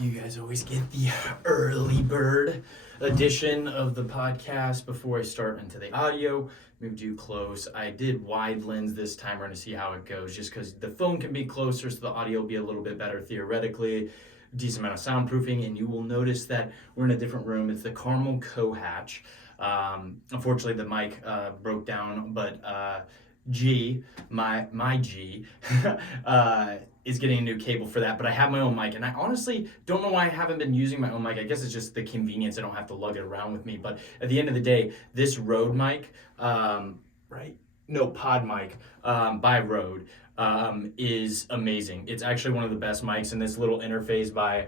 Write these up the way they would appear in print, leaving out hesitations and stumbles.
You guys always get the early bird edition of the podcast before I start into the audio. Moved you close. I did wide lens this time. We're going to see how it goes just because the phone can be closer, so the audio will be a little bit better theoretically. Decent amount of soundproofing, and you will notice that we're in a different room. It's the Caramel Co-Hatch. Unfortunately, the mic broke down, but G, my G, is getting a new cable for that, but I have my own mic, and I honestly don't know why I haven't been using my own mic. I guess it's just the convenience. I don't have to lug it around with me, but at the end of the day, this Rode mic, right? No, pod mic by Rode is amazing. It's actually one of the best mics, and this little interface by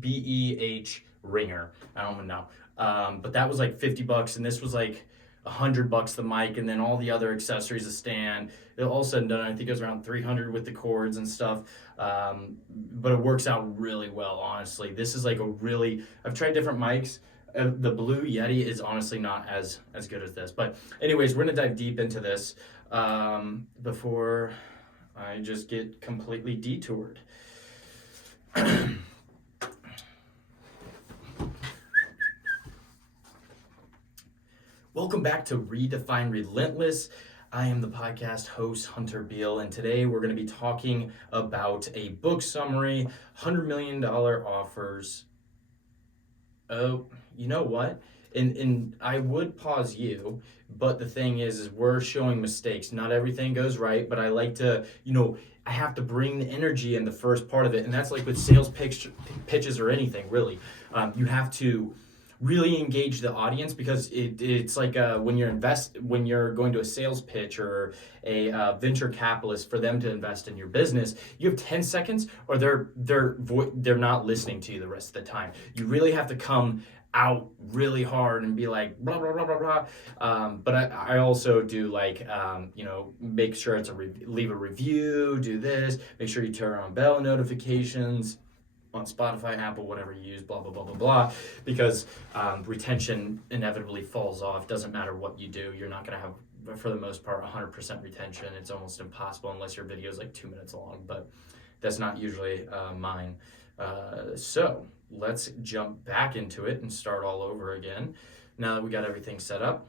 B-E-H Ringer. I don't even know. But that was like $50, and this was like $100 the mic, and then all the other accessories, a stand. It all said and done, I think it was around $300 with the cords and stuff. But it works out really well, honestly. This is like I've tried different mics. The Blue Yeti is honestly not as good as this. But anyways, we're gonna dive deep into this before I just get completely detoured. Welcome back to Redefine Relentless. I am the podcast host, Hunter Beal, and today we're going to be talking about a book summary, $100 million offers. Oh, you know what? And I would pause you, but the thing is we're showing mistakes. Not everything goes right, but I like to, I have to bring the energy in the first part of it, and that's like with sales pitches or anything, really. You have to really engage the audience because it's like when you're going to a sales pitch or a venture capitalist for them to invest in your business, you have 10 seconds or they're not listening to you the rest of the time. You really have to come out really hard and be like blah blah blah blah blah. But I also do like make sure leave a review, do this, make sure you turn on bell notifications on Spotify, Apple, whatever you use, blah, blah, blah, blah, blah, because retention inevitably falls off. Doesn't matter what you do. You're not going to have, for the most part, 100% retention. It's almost impossible unless your video is like 2 minutes long, but that's not usually mine. So let's jump back into it and start all over again. Now that we got everything set up.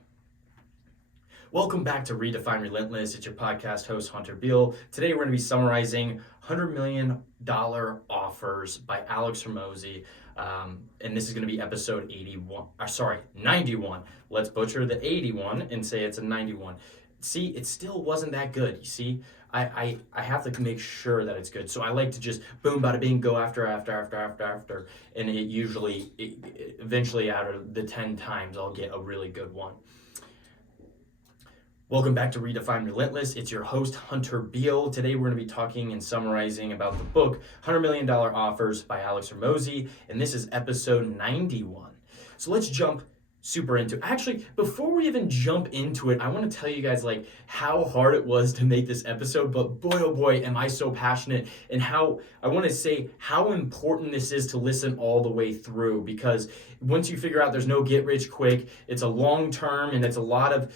Welcome back to Redefine Relentless. It's your podcast host, Hunter Beal. Today we're going to be summarizing $100 million offers by Alex Hormozi. And this is going to be episode 91. Let's butcher the 81 and say it's a 91. See, it still wasn't that good. You see, I have to make sure that it's good. So I like to just boom, bada bing, go after. And eventually out of the 10 times, I'll get a really good one. Welcome back to Redefine Relentless. It's your host, Hunter Beal. Today we're going to be talking and summarizing about the book, $100 Million Offers by Alex Hormozi, and this is episode 91. So let's jump super into it. Actually, before we even jump into it, I want to tell you guys like how hard it was to make this episode, but boy, oh boy, am I so passionate, and how I want to say how important this is to listen all the way through, because once you figure out there's no get rich quick, it's a long term and it's a lot of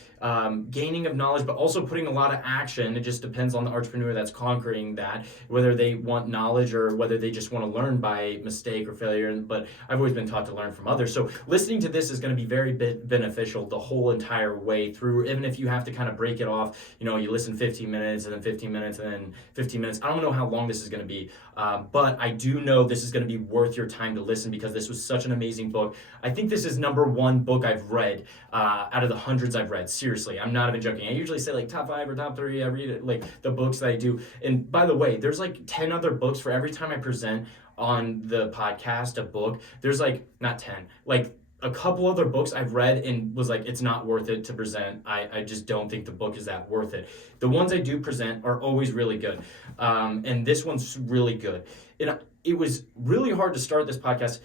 gaining of knowledge, but also putting a lot of action. It just depends on the entrepreneur that's conquering that, whether they want knowledge or whether they just want to learn by mistake or failure. But I've always been taught to learn from others. So listening to this is going to be very beneficial the whole entire way through, even if you have to kind of break it off. You listen 15 minutes and then 15 minutes and then 15 minutes. I don't know how long this is going to be, but I do know this is going to be worth your time to listen because this was such an amazing book. I think this is number one book I've read out of the hundreds I've read. Seriously, I'm not even joking. I usually say like top 5 or top 3. I read it, like the books that I do. And by the way, there's like 10 other books for every time I present on the podcast a book. There's like, not 10, like a couple other books I've read and was like, it's not worth it to present. I just don't think the book is that worth it. The ones I do present are always really good. And this one's really good. And it was really hard to start this podcast.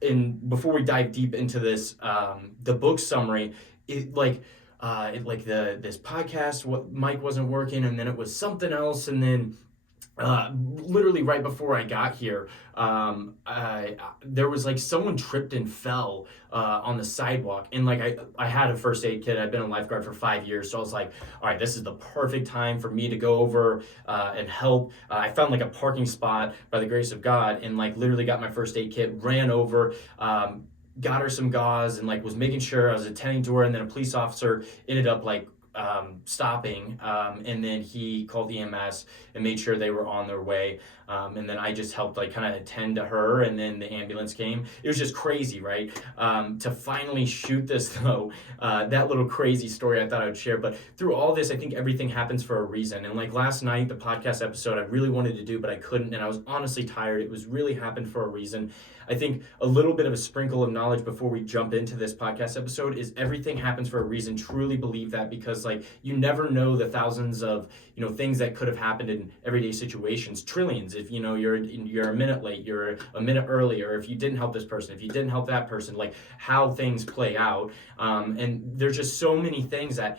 And before we dive deep into this, the book summary, this podcast, mic wasn't working, and then it was something else, and then literally right before I got here, there was like someone tripped and fell on the sidewalk, and like I had a first aid kit. I'd been a lifeguard for 5 years, so I was like, all right, this is the perfect time for me to go over and help. I found like a parking spot by the grace of God, and like literally got my first aid kit, ran over. Got her some gauze and like was making sure I was attending to her, and then a police officer ended up like stopping, and then he called the EMS and made sure they were on their way, and then I just helped like kind of attend to her, and then the ambulance came. It was just crazy, right? To finally shoot this though, that little crazy story I thought I would share. But through all this, I think everything happens for a reason. And like last night, the podcast episode I really wanted to do, but I couldn't, and I was honestly tired. It was really happened for a reason. I think a little bit of a sprinkle of knowledge before we jump into this podcast episode is everything happens for a reason. Truly believe that, because like you never know the thousands of things that could have happened in everyday situations, trillions. If you're a minute late, you're a minute early, or if you didn't help this person, if you didn't help that person, like how things play out. And there's just so many things that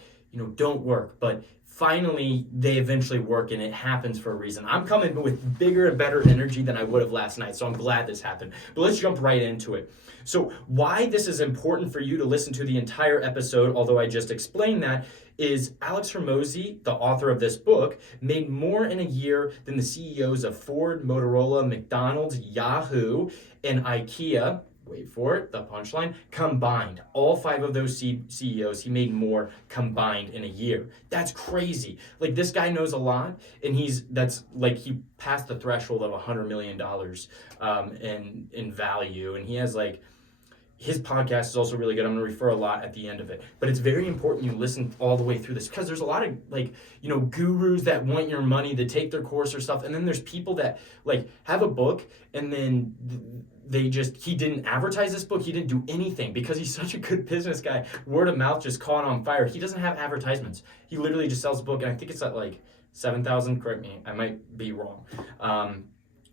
don't work, but finally they eventually work, and it happens for a reason. I'm coming with bigger and better energy than I would have last night, so I'm glad this happened. But let's jump right into it. So why this is important for you to listen to the entire episode, although I just explained that, is Alex Hormozi, the author of this book, made more in a year than the CEOs of Ford, Motorola, McDonald's, Yahoo, and IKEA, wait for it, the punchline, combined. All 5 of those CEOs, he made more combined in a year. That's crazy. Like, this guy knows a lot, and he passed the threshold of $100 million in value, and he has like, his podcast is also really good. I'm going to refer a lot at the end of it. But it's very important you listen all the way through this, because there's a lot of gurus that want your money to take their course or stuff. And then there's people that like have a book, and then he didn't advertise this book. He didn't do anything because he's such a good business guy. Word of mouth just caught on fire. He doesn't have advertisements. He literally just sells a book. And I think it's at like 7,000. Correct me. I might be wrong.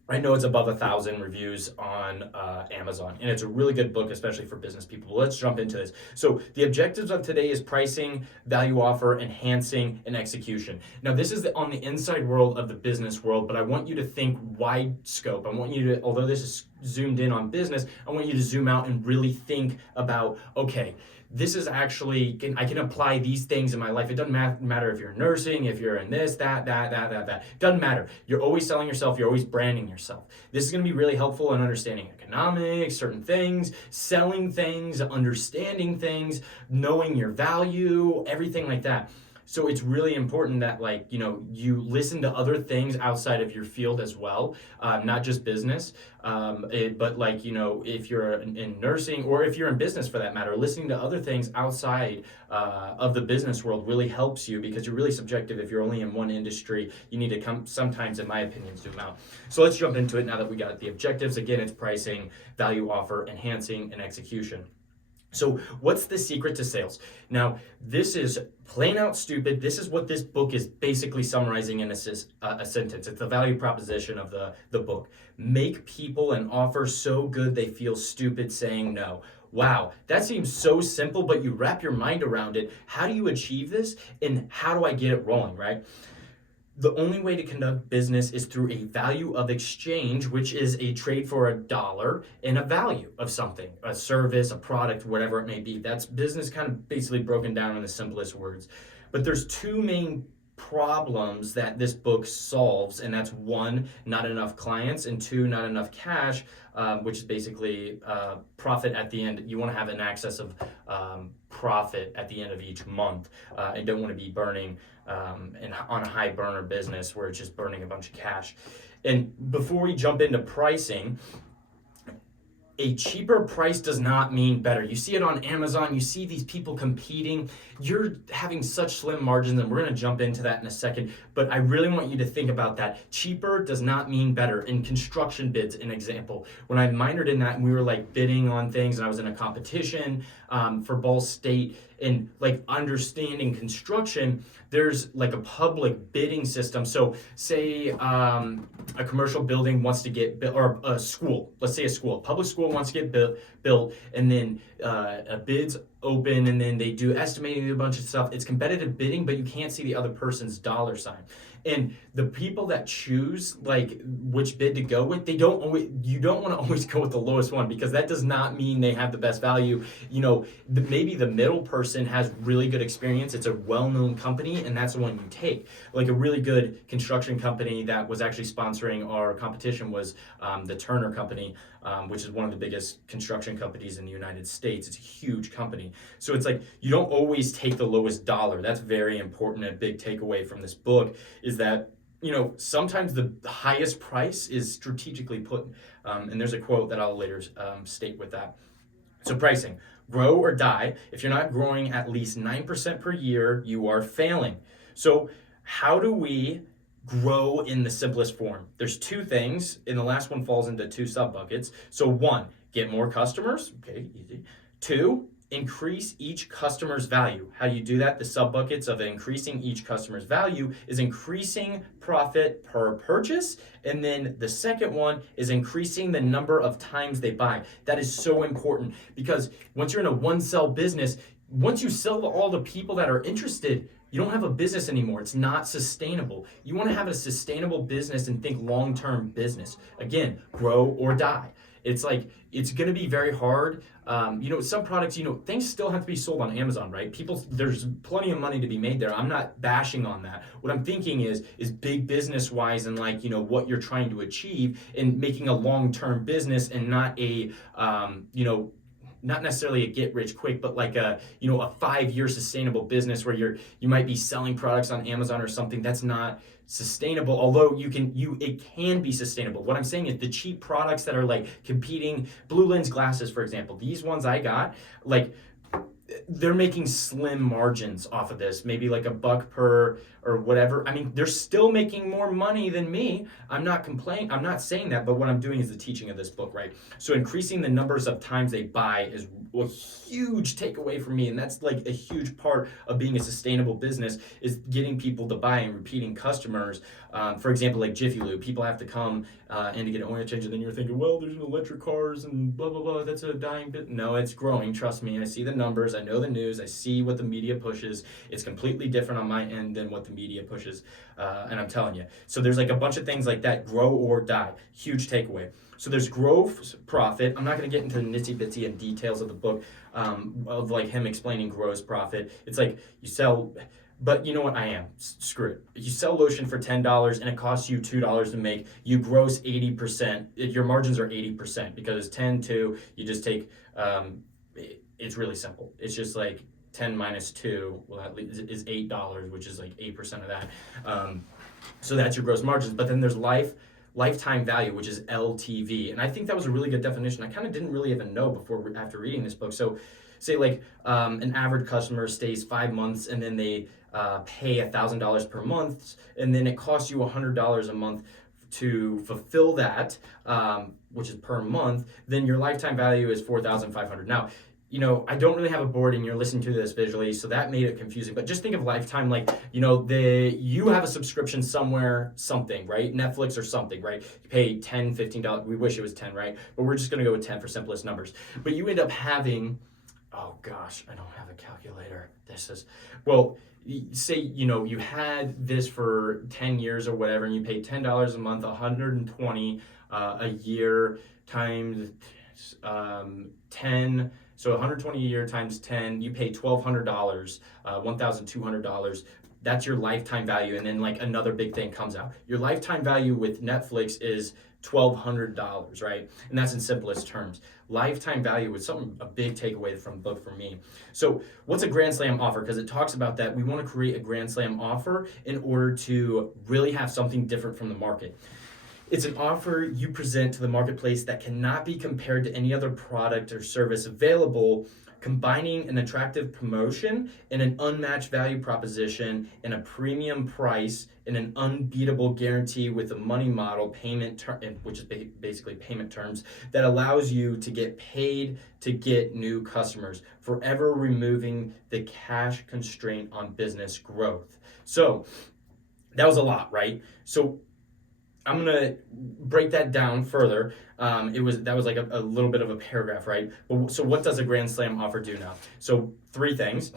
I know it's above 1,000 reviews on Amazon, and it's a really good book, especially for business people. But let's jump into this. So the objectives of today is pricing, value offer, enhancing, and execution. Now, this is on the inside world of the business world, but I want you to think wide scope. I want you to, although this is zoomed in on business, I want you to zoom out and really think about, okay, this is actually, I can apply these things in my life. It doesn't matter if you're nursing, if you're in this, that. Doesn't matter. You're always selling yourself. You're always branding yourself. This is going to be really helpful in understanding economics, certain things, selling things, understanding things, knowing your value, everything like that. So it's really important that you listen to other things outside of your field as well, not just business, but if you're in nursing, or if you're in business for that matter, listening to other things outside of the business world really helps you, because you're really subjective. If you're only in one industry, you need to sometimes, in my opinion, zoom out. So let's jump into it now that we got the objectives. Again, it's pricing, value offer, enhancing, and execution. So what's the secret to sales? Now, this is plain out stupid. This is what this book is basically summarizing in a sentence. It's the value proposition of the book. Make people an offer so good they feel stupid saying no. Wow, that seems so simple, but you wrap your mind around it. How do you achieve this? And how do I get it rolling, right? The only way to conduct business is through a value of exchange, which is a trade for a dollar and a value of something, a service, a product, whatever it may be. That's business kind of basically broken down in the simplest words. But there's 2 main problems that this book solves, and that's 1, not enough clients, and 2, not enough cash, which is basically profit at the end. You want to have an excess of profit at the end of each month, and don't want to be burning on a high burner business where it's just burning a bunch of cash. And before we jump into pricing, a cheaper price does not mean better. You see it on Amazon. You see these people competing. You're having such slim margins, and we're going to jump into that in a second. But I really want you to think about that. Cheaper does not mean better. In construction bids, an example, when I minored in that and we were like bidding on things, and I was in a competition for Ball State, and like understanding construction, there's like a public bidding system. So say a commercial building wants to get built, or a school, let's say a public school wants to get built, and then a bid's open, and then they do estimating, a bunch of stuff. It's competitive bidding, but you can't see the other person's dollar sign. And the people that choose like which bid to go with, you don't want to always go with the lowest one, because that does not mean they have the best value. Maybe the middle person has really good experience, it's a well-known company, and that's the one you take. Like a really good construction company that was actually sponsoring our competition was the Turner Company, which is one of the biggest construction companies in the United States. It's a huge company. So it's like you don't always take the lowest dollar. That's very important. A big takeaway from this book is that sometimes the highest price is strategically put. And there's a quote that I'll later state with that. So pricing, grow or die. If you're not growing at least 9% per year, you are failing. So how do we grow in the simplest form? There's two things, and the last one falls into two sub buckets. So one, get more customers. Okay, easy. Two, increase each customer's value. How do you do that? The sub buckets of increasing each customer's value is increasing profit per purchase. And then the second one is increasing the number of times they buy. That is so important, because once you're in a one sell business, once you sell to all the people that are interested, you don't have a business anymore. It's not sustainable. You want to have a sustainable business and think long-term business. Again, grow or die. It's like, it's going to be very hard. Some products, things still have to be sold on Amazon, right? There's plenty of money to be made there. I'm not bashing on that. What I'm thinking is big business wise, and like, what you're trying to achieve, and making a long-term business, and not a, not necessarily a get rich quick, but like a 5-year sustainable business where you might be selling products on Amazon or something. That's not sustainable, although it can be sustainable. What I'm saying is the cheap products that are like competing, blue lens glasses, for example, these ones I got, like, they're making slim margins off of this, maybe like $1 per or whatever. I mean, they're still making more money than me. I'm not complaining. I'm not saying that, but what I'm doing is the teaching of this book, right? So increasing the numbers of times they buy is a huge takeaway for me, and that's like a huge part of being a sustainable business, is getting people to buy and repeating customers. For example, like Jiffy Lube, people have to come and to get an oil change, and then you're thinking, well, there's electric cars and blah, blah, blah. That's a dying bit. No, it's growing. Trust me. I see the numbers. I know the news. I see what the media pushes. It's completely different on my end than what the media pushes. And I'm telling you. So there's like a bunch of things like that. Grow or die. Huge takeaway. So there's growth, profit. I'm not going to get into the nitty-bitty and details of the book of like him explaining gross profit. It's like you sell... But you know what? Screw it. You sell lotion for $10 and it costs you $2 to make. You gross 80%. Your margins are 80% because 10 to, you just take, it's really simple. It's just like 10 minus 2 is $8, which is like 8% of that. So that's your gross margins. But then there's lifetime value, which is LTV. And I think that was a really good definition. I kind of didn't really even know after reading this book. So say like an average customer stays 5 months and then they pay $1,000 per month, and then it costs you $100 a month to fulfill that, which is per month, then your lifetime value is $4,500. Now, I don't really have a board and you're listening to this visually, so that made it confusing. But just think of lifetime like, you have a subscription somewhere, something, right? Netflix or something, right? You pay $10, $15. We wish it was 10, right? But we're just going to go with 10 for simplest numbers. But you end up having, oh gosh, I don't have a calculator. Say, you had this for 10 years or whatever, and you paid $10 a month, 120 a year times 10. So 120 a year times 10, you pay $1,200, $1,200. That's your lifetime value. And then like another big thing comes out. Your lifetime value with Netflix is $1,200, right? And that's in simplest terms. Lifetime value was a big takeaway from the book for me. So what's a Grand Slam offer? Because it talks about that. We want to create a Grand Slam offer in order to really have something different from the market. It's an offer you present to the marketplace that cannot be compared to any other product or service available, combining an attractive promotion and an unmatched value proposition and a premium price and an unbeatable guarantee with a money model which is basically payment terms that allows you to get paid to get new customers, forever removing the cash constraint on business growth. So that was a lot, right? So I'm gonna break that down further. That was like a little bit of a paragraph, right? So what does a Grand Slam offer do now? So 3 things.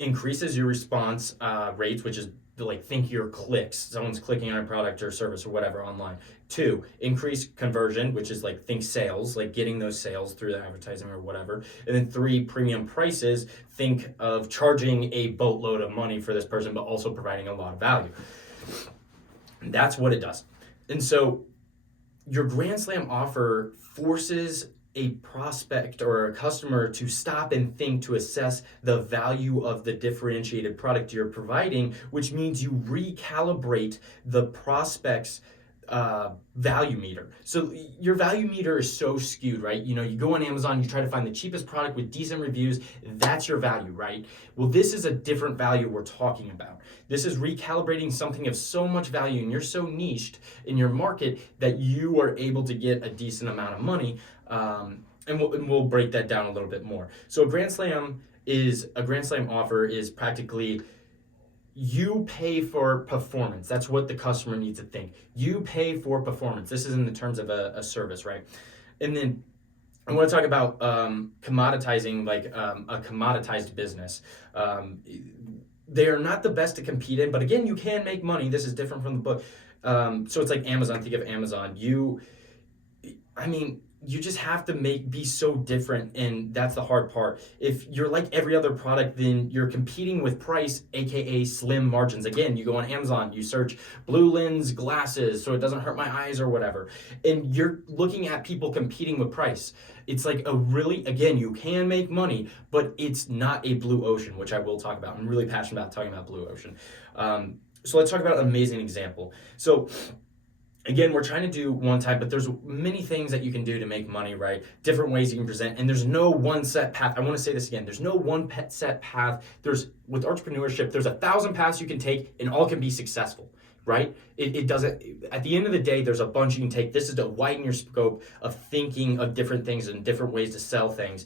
Increases your response rates, which is like think your clicks, someone's clicking on a product or service or whatever online. 2, increase conversion, which is like think sales, like getting those sales through the advertising or whatever. And then 3, premium prices, think of charging a boatload of money for this person, but also providing a lot of value. And that's what it does. And so your Grand Slam offer forces a prospect or a customer to stop and think, to assess the value of the differentiated product you're providing, which means you recalibrate the prospect's value meter. So your value meter is so skewed, right? You go on Amazon, you try to find the cheapest product with decent reviews. That's your value, right? Well, this is a different value we're talking about. This is recalibrating something of so much value, and you're so niched in your market that you are able to get a decent amount of money. And we'll break that down a little bit more. So a Grand Slam offer is practically, you pay for performance. That's what the customer needs to think. You pay for performance. This is in the terms of a service, right? And then I want to talk about commoditizing, like a commoditized business. They are not the best to compete in, but again, you can make money. This is different from the book. So it's like Amazon. Think of Amazon. You just have to be so different, and that's the hard part. If you're like every other product, then you're competing with price, aka slim margins. Again, you go on Amazon, you search blue lens glasses so it doesn't hurt my eyes or whatever, and you're looking at people competing with price. It's like again, you can make money, but it's not a blue ocean, which I will talk about. I'm really passionate about talking about blue ocean. So let's talk about an amazing example. So again, we're trying to do one type, but there's many things that you can do to make money, right? Different ways you can present, and there's no one set path. I want to say this again. There's no one set path. With entrepreneurship, there's 1,000 paths you can take, and all can be successful, right? It doesn't, at the end of the day, there's a bunch you can take. This is to widen your scope of thinking of different things and different ways to sell things.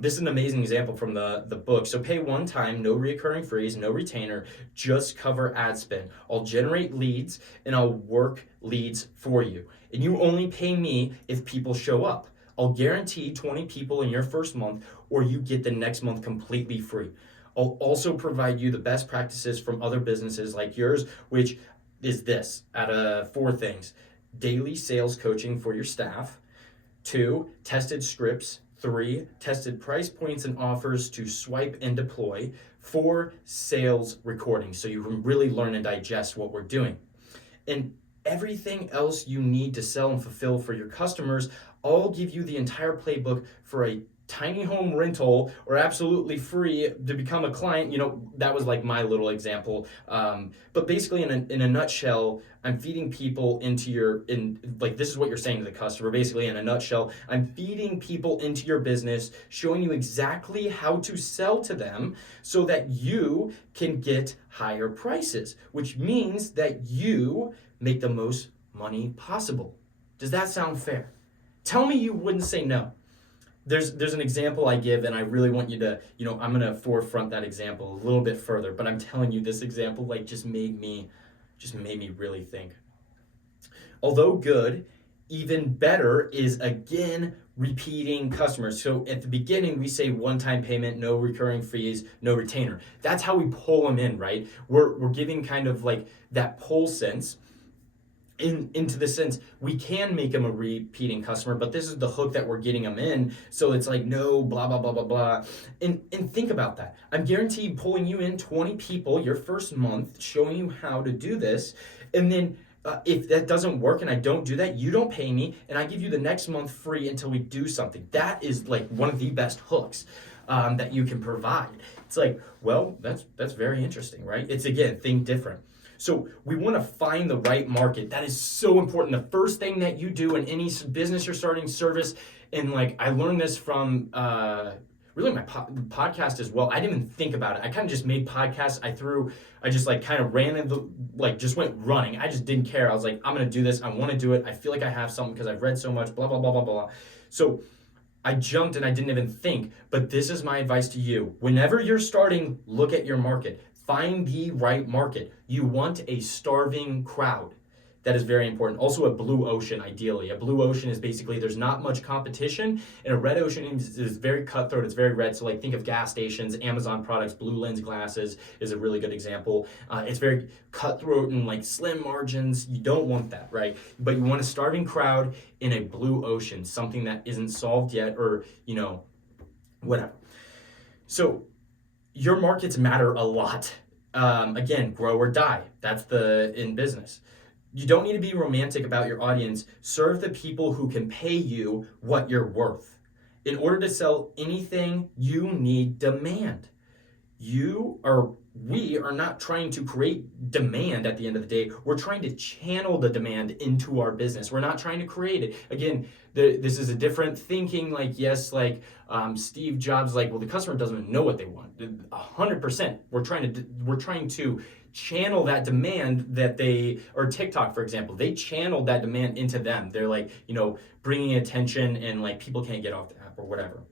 This is an amazing example from the book. So pay one time, no recurring fees, no retainer, just cover ad spend. I'll generate leads and I'll work leads for you. And you only pay me if people show up. I'll guarantee 20 people in your first month, or you get the next month completely free. I'll also provide you the best practices from other businesses like yours, which is this, out of 4 things: daily sales coaching for your staff, 2, tested scripts, 3, tested price points and offers to swipe and deploy, 4, sales recordings, so you can really learn and digest what we're doing. And everything else you need to sell and fulfill for your customers, I'll give you the entire playbook for a tiny home rental, or absolutely free to become a client. That was like my little example. But basically, in a nutshell, I'm feeding people this is what you're saying to the customer. Basically, in a nutshell, I'm feeding people into your business, showing you exactly how to sell to them so that you can get higher prices, which means that you make the most money possible. Does that sound fair? Tell me you wouldn't say no. There's an example I give, and I really want you to, I'm going to forefront that example a little bit further, but I'm telling you, this example just made me really think. Although good, even better is, again, repeating customers. So at the beginning, we say one-time payment, no recurring fees, no retainer. That's how we pull them in, right? We're giving kind of like that pull sense into the sense we can make them a repeating customer, but this is the hook that we're getting them in. So it's like, no, blah, blah, blah, blah, blah. And think about that. I'm guaranteed pulling you in 20 people your first month, showing you how to do this. And then if that doesn't work and I don't do that, you don't pay me, and I give you the next month free until we do something. That is like one of the best hooks that you can provide. It's like, well, that's very interesting, right? It's, again, think different. So we want to find the right market. That is so important. The first thing that you do in any business you're starting, service, and I learned this from really my podcast as well. I didn't even think about it. I kind of just made podcasts. I just kind of ran into, just went running. I just didn't care. I was like, I'm going to do this. I want to do it. I feel like I have something because I've read so much, blah, blah, blah, blah, blah. So I jumped and I didn't even think. But this is my advice to you. Whenever you're starting, look at your market. Find the right market. You want a starving crowd. That is very important. Also a blue ocean, ideally. A blue ocean is basically there's not much competition, and a red ocean is very cutthroat, it's very red. So like think of gas stations, Amazon products, blue lens glasses is a really good example. It's very cutthroat and like slim margins. You don't want that, right? But you want a starving crowd in a blue ocean, something that isn't solved yet, or whatever. So your markets matter a lot. Again, grow or die. That's in business. You don't need to be romantic about your audience. Serve the people who can pay you what you're worth. In order to sell anything, you need demand. We are not trying to create demand at the end of the day. We're trying to channel the demand into our business. We're not trying to create it. Again, this is a different thinking. Steve Jobs, well, the customer doesn't know what they want. 100%. We're trying to channel that demand or TikTok, for example, they channeled that demand into them. They're bringing attention, and people can't get off the app or whatever.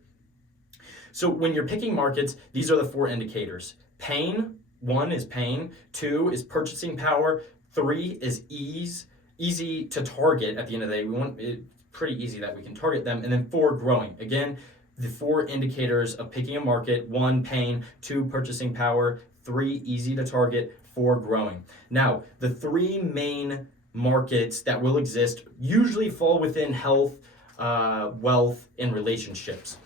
So when you're picking markets, these are the 4 indicators. Pain, 1 is pain, 2 is purchasing power, 3 is easy to target at the end of the day. We want it pretty easy that we can target them, and then 4, growing. Again, the 4 indicators of picking a market: 1, pain; 2, purchasing power; 3, easy to target; 4, growing. Now, the 3 main markets that will exist usually fall within health, wealth, and relationships.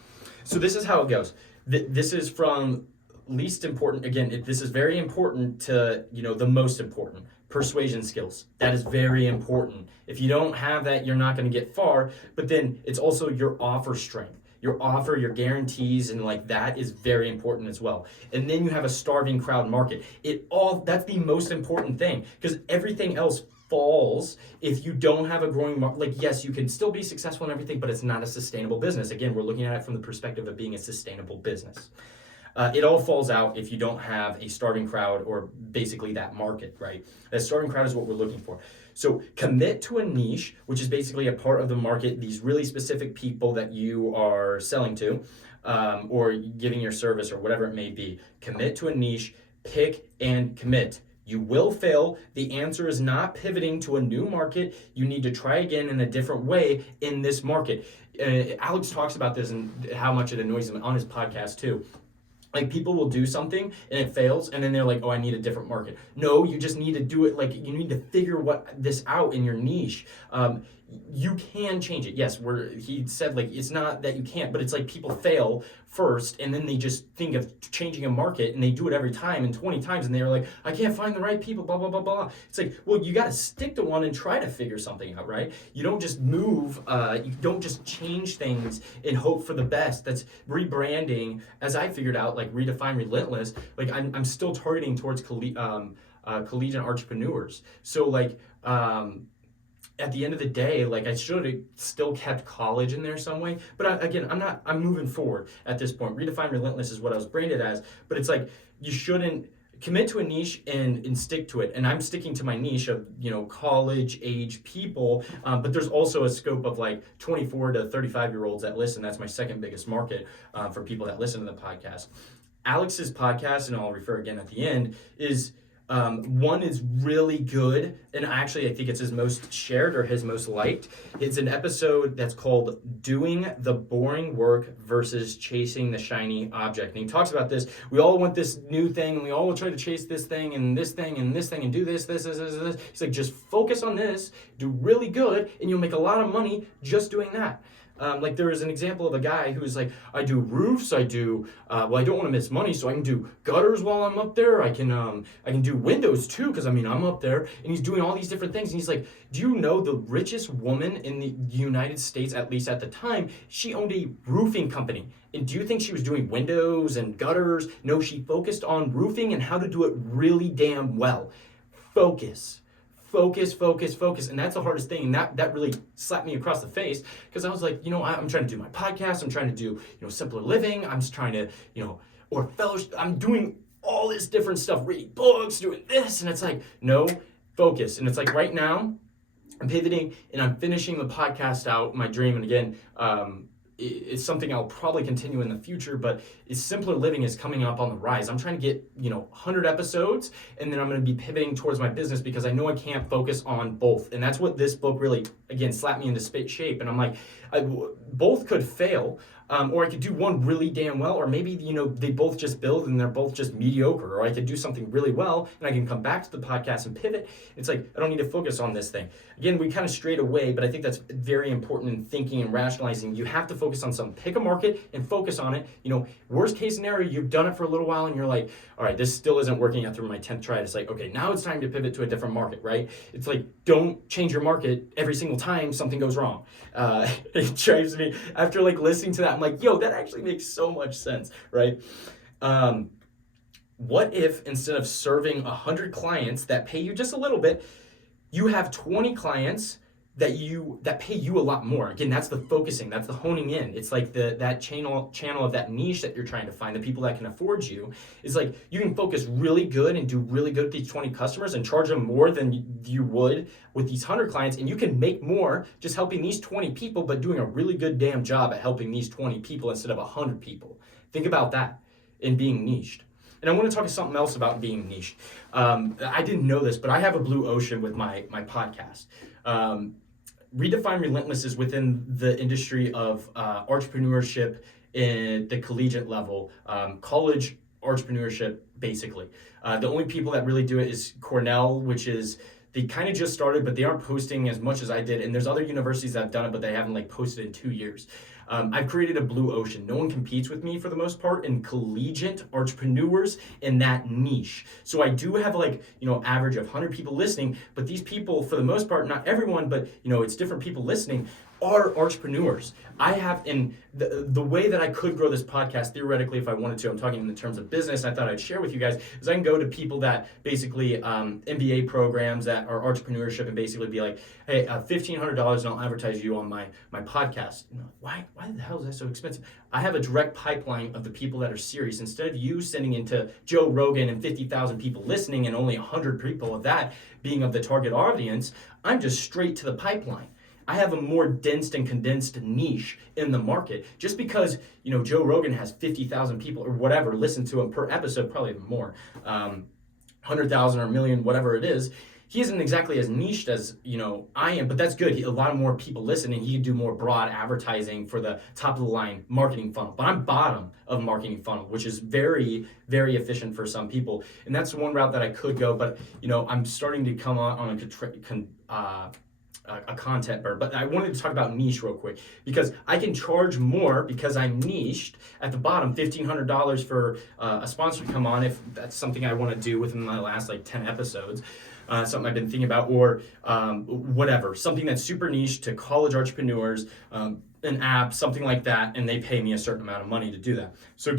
So this is how it goes. This is from least important. Again, this is very important to, the most important. Persuasion skills. That is very important. If you don't have that, you're not going to get far. But then it's also your offer strength. Your offer, your guarantees, and that is very important as well. And then you have a starving crowd market. That's the most important thing, because everything else falls if you don't have a growing market. Yes, you can still be successful in everything, but it's not a sustainable business. Again, we're looking at it from the perspective of being a sustainable business. It all falls out if you don't have a starving crowd, or basically that market, right? That starving crowd is what we're looking for. So commit to a niche, which is basically a part of the market, these really specific people that you are selling to, or giving your service, or whatever it may be. Commit to a niche, pick and commit. You will fail. The answer is not pivoting to a new market. You need to try again in a different way in this market. Alex talks about this and how much it annoys him on his podcast too. People will do something and it fails, and then they're like, oh, I need a different market. No, you just need to do it. You need to figure this out in your niche. You can change it. Yes, he said it's not that you can't, but it's people fail first, and then they just think of changing a market, and they do it every time and 20 times, and they're like, I can't find the right people, blah, blah, blah, blah. It's well, you got to stick to one and try to figure something out, right? You don't just move, you don't just change things and hope for the best. That's rebranding. As I figured out, Redefine Relentless, I'm still targeting towards collegiate entrepreneurs. So at the end of the day, I should have still kept college in there some way. But I'm moving forward at this point. Redefine Relentless is what I was branded as. But it's you shouldn't commit to a niche and stick to it. And I'm sticking to my niche of, college age people. But there's also a scope of 24 to 35-year-olds that listen. That's my second biggest market for people that listen to the podcast. Alex's podcast, and I'll refer again at the end, is... one is really good, and actually I think it's his most shared or his most liked. It's an episode that's called Doing the Boring Work versus Chasing the Shiny Object. And he talks about this. We all want this new thing, and we all try to chase this thing and this thing and this thing and do this. He's just focus on this, do really good, and you'll make a lot of money just doing that. There was an example of a guy who's I do roofs, I don't want to miss money, so I can do gutters while I'm up there. I can do windows too, because I'm up there, and he's doing all these different things. And he's do you know the richest woman in the United States, at least at the time, she owned a roofing company. And do you think she was doing windows and gutters? No, she focused on roofing and how to do it really damn well. Focus. And that's the hardest thing. And that really slapped me across the face, because I was I'm trying to do my podcast. I'm trying to do, simpler living. I'm just trying to, or fellowship. I'm doing all this different stuff, reading books, doing this. And it's no, focus. And it's right now I'm pivoting and I'm finishing the podcast out, my dream. And again, it's something I'll probably continue in the future, but is Simpler Living is coming up on the rise. I'm trying to get, 100 episodes, and then I'm going to be pivoting towards my business because I know I can't focus on both. And that's what this book really, again, slapped me into shape. And I'm like, both could fail, or I could do one really damn well, or maybe, they both just build and they're both just mediocre, or I could do something really well and I can come back to the podcast and pivot. It's like, I don't need to focus on this thing. Again, we kind of strayed away, but I think that's very important in thinking and rationalizing. You have to focus on something. Pick a market and focus on it. Worst case scenario, you've done it for a little while and you're like, all right, this still isn't working out through my 10th try. It's like, okay, now it's time to pivot to a different market, right? It's like, don't change your market every single time something goes wrong. It drives me, after listening to that, I'm like, yo, that actually makes so much sense, right? What if instead of serving 100 clients that pay you just a little bit, you have 20 clients that pay you a lot more? Again, that's the focusing, that's the honing in. It's like that channel of that niche that you're trying to find, the people that can afford you. Is like you can focus really good and do really good with these 20 customers and charge them more than you would with these 100 clients, and you can make more just helping these 20 people, but doing a really good damn job at helping these 20 people instead of 100 people. Think about that in being niched. And I want to talk something else about being niched. I didn't know this, but I have a blue ocean with my podcast. Redefine Relentless is within the industry of entrepreneurship in the collegiate level, college entrepreneurship, basically. The only people that really do it is Cornell, which is, they kind of just started, but they aren't posting as much as I did. And there's other universities that have done it, but they haven't posted in 2 years. I've created a blue ocean. No one competes with me for the most part in collegiate entrepreneurs in that niche. So I do have average of 100 people listening, but these people, for the most part, not everyone, but it's different people listening, are entrepreneurs. I have, in the way that I could grow this podcast theoretically if I wanted to, I'm talking in the terms of business, I thought I'd share with you guys, is I can go to people that basically MBA programs that are entrepreneurship and basically be like, hey, $1,500 and I'll advertise you on my podcast. Why the hell is that so expensive? I have a direct pipeline of the people that are serious. Instead of you sending into Joe Rogan and 50,000 people listening and only 100 people of that being of the target audience, I'm just straight to the pipeline. I have a more dense and condensed niche in the market. Just because, Joe Rogan has 50,000 people or whatever listen to him per episode, probably even more, 100,000 or a million, whatever it is, he isn't exactly as niched as, I am, but that's good. A lot more people listen, and he can do more broad advertising for the top of the line marketing funnel. But I'm bottom of marketing funnel, which is very, very efficient for some people. And that's one route that I could go, but, I'm starting to come on a content burn. But I wanted to talk about niche real quick, because I can charge more because I'm niched at the bottom, $1,500 for a sponsor to come on, if that's something I want to do within my last 10 episodes. Something I've been thinking about, or whatever, something that's super niche to college entrepreneurs, an app, something like that, and they pay me a certain amount of money to do that. So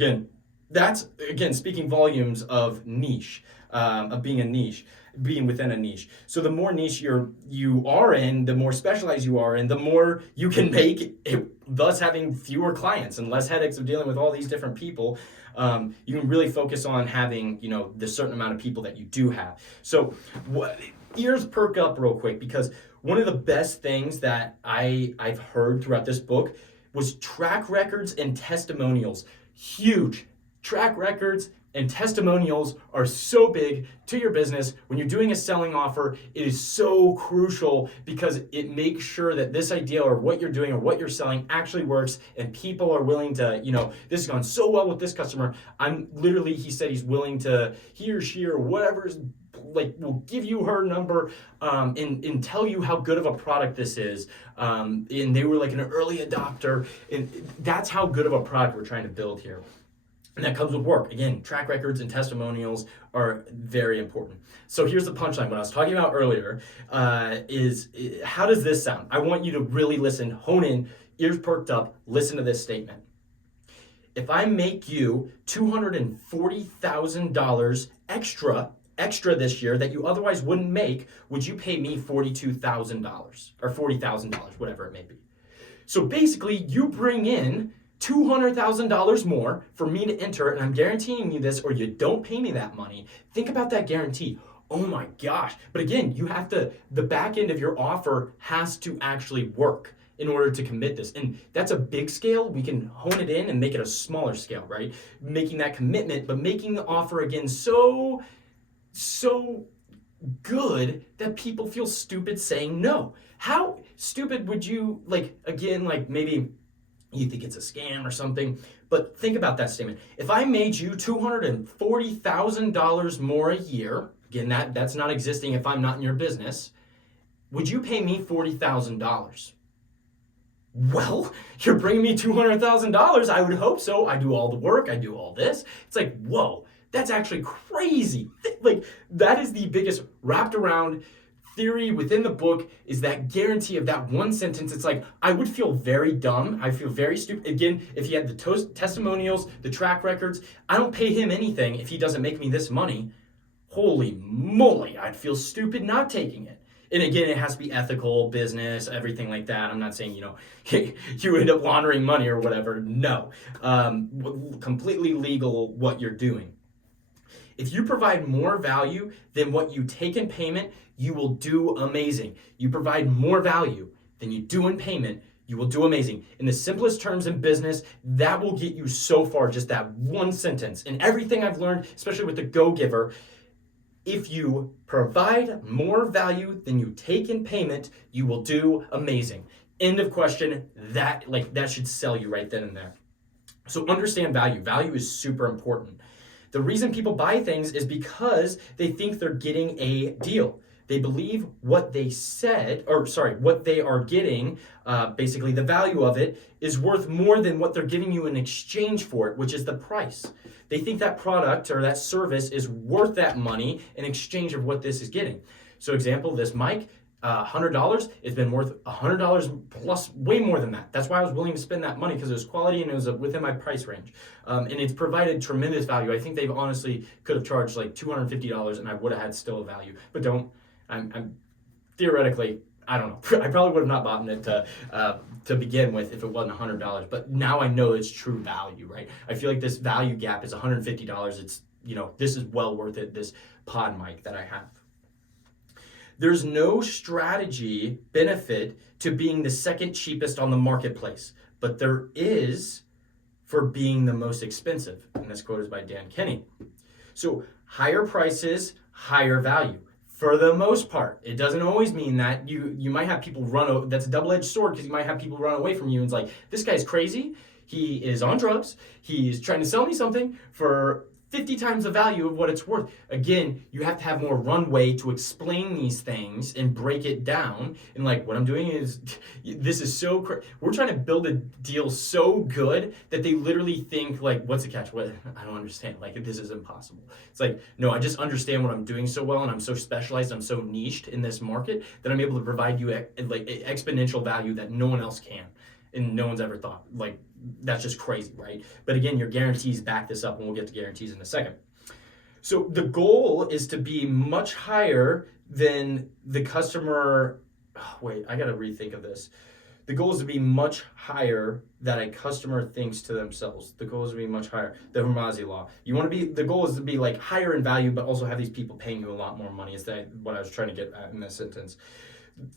that's speaking volumes of niche, of being a niche, being within a niche. So the more niche you are in, the more specialized you are in, the more you can make it, thus having fewer clients and less headaches of dealing with all these different people. You can really focus on having, the certain amount of people that you do have. So ears perk up real quick, because one of the best things that I've heard throughout this book was track records and testimonials. Huge. Track records and testimonials are so big to your business. When you're doing a selling offer, it is so crucial, because it makes sure that this idea or what you're doing or what you're selling actually works, and people are willing to, this has gone so well with this customer. He said he's willing to, he or she or whatever, will give you her number and tell you how good of a product this is. And they were an early adopter. And that's how good of a product we're trying to build here. And that comes with work. Again, track records and testimonials are very important. So here's the punchline. What I was talking about earlier is how does this sound? I want you to really listen, hone in, ears perked up, listen to this statement. If I make you $240,000 extra this year that you otherwise wouldn't make, would you pay me $42,000 or $40,000, whatever it may be? So basically, you bring in $200,000 more for me to enter, and I'm guaranteeing you this, or you don't pay me that money. Think about that guarantee. Oh my gosh. But again, you have to, the back end of your offer has to actually work. in order to commit this. And that's a big scale. We can hone it in and make it a smaller scale, right? Making that commitment, but making the offer again so good that people feel stupid saying no. How stupid would you, like, again, like maybe you think it's a scam or something, but think about that statement. If I made you $240,000 more a year, again, that's not existing if I'm not in your business, would you pay me $40,000? Well, you're bringing me $200,000. I would hope so. I do all the work. I do all this. It's like, whoa, that's actually crazy. Like, that is the biggest wrapped around theory within the book, is that guarantee of that one sentence. It's like, I would feel very dumb. I feel very stupid. Again, if he had the testimonials, the track records, I don't pay him anything if he doesn't make me this money. Holy moly, I'd feel stupid not taking it. And again, it has to be ethical, business, everything like that. I'm not saying, you end up laundering money or whatever. No. Completely legal what you're doing. If you provide more value than what you take in payment, you will do amazing. You provide more value than you do in payment, you will do amazing. In the simplest terms in business, that will get you so far, just that one sentence. And everything I've learned, especially with the Go-Giver, if you provide more value than you take in payment, you will do amazing. End of question. That should sell you right then and there. So understand value. Value is super important. The reason people buy things is because they think they're getting a deal. They believe what they are getting, basically the value of it, is worth more than what they're giving you in exchange for it, which is the price. They think that product or that service is worth that money in exchange of what this is getting. So example, this mic, $100, it's been worth $100 plus, way more than that. That's why I was willing to spend that money, because it was quality and it was within my price range. And it's provided tremendous value. I think they've honestly could have charged like $250 and I would have had still a value, but I'm theoretically, I don't know. I probably would have not bought it to begin with if it wasn't $100. But now I know it's true value, right? I feel like this value gap is $150. It's, this is well worth it, this pod mic that I have. There's no strategy benefit to being the second cheapest on the marketplace, but there is for being the most expensive. And this quote is by Dan Kenney. So higher prices, higher value. For the most part, it doesn't always mean that. You might have people that's a double-edged sword, because you might have people run away from you and it's like, this guy's crazy, he is on drugs, he's trying to sell me something for 50 times the value of what it's worth. Again, you have to have more runway to explain these things and break it down. And like, what I'm doing is, this is so crazy. We're trying to build a deal so good that they literally think like, what's the catch? What? I don't understand. Like, this is impossible. It's like, no, I just understand what I'm doing so well, and I'm so specialized, I'm so niched in this market that I'm able to provide you like exponential value that no one else can. And no one's ever thought. Like, that's just crazy, right? But again, your guarantees back this up, and we'll get to guarantees in a second. So the goal is to be much higher than the customer. Oh, wait, I got to rethink of this. The goal is to be much higher than a customer thinks to themselves. The goal is to be much higher. The Hormozi law. The goal is to be like higher in value, but also have these people paying you a lot more money. Is that what I was trying to get at in this sentence?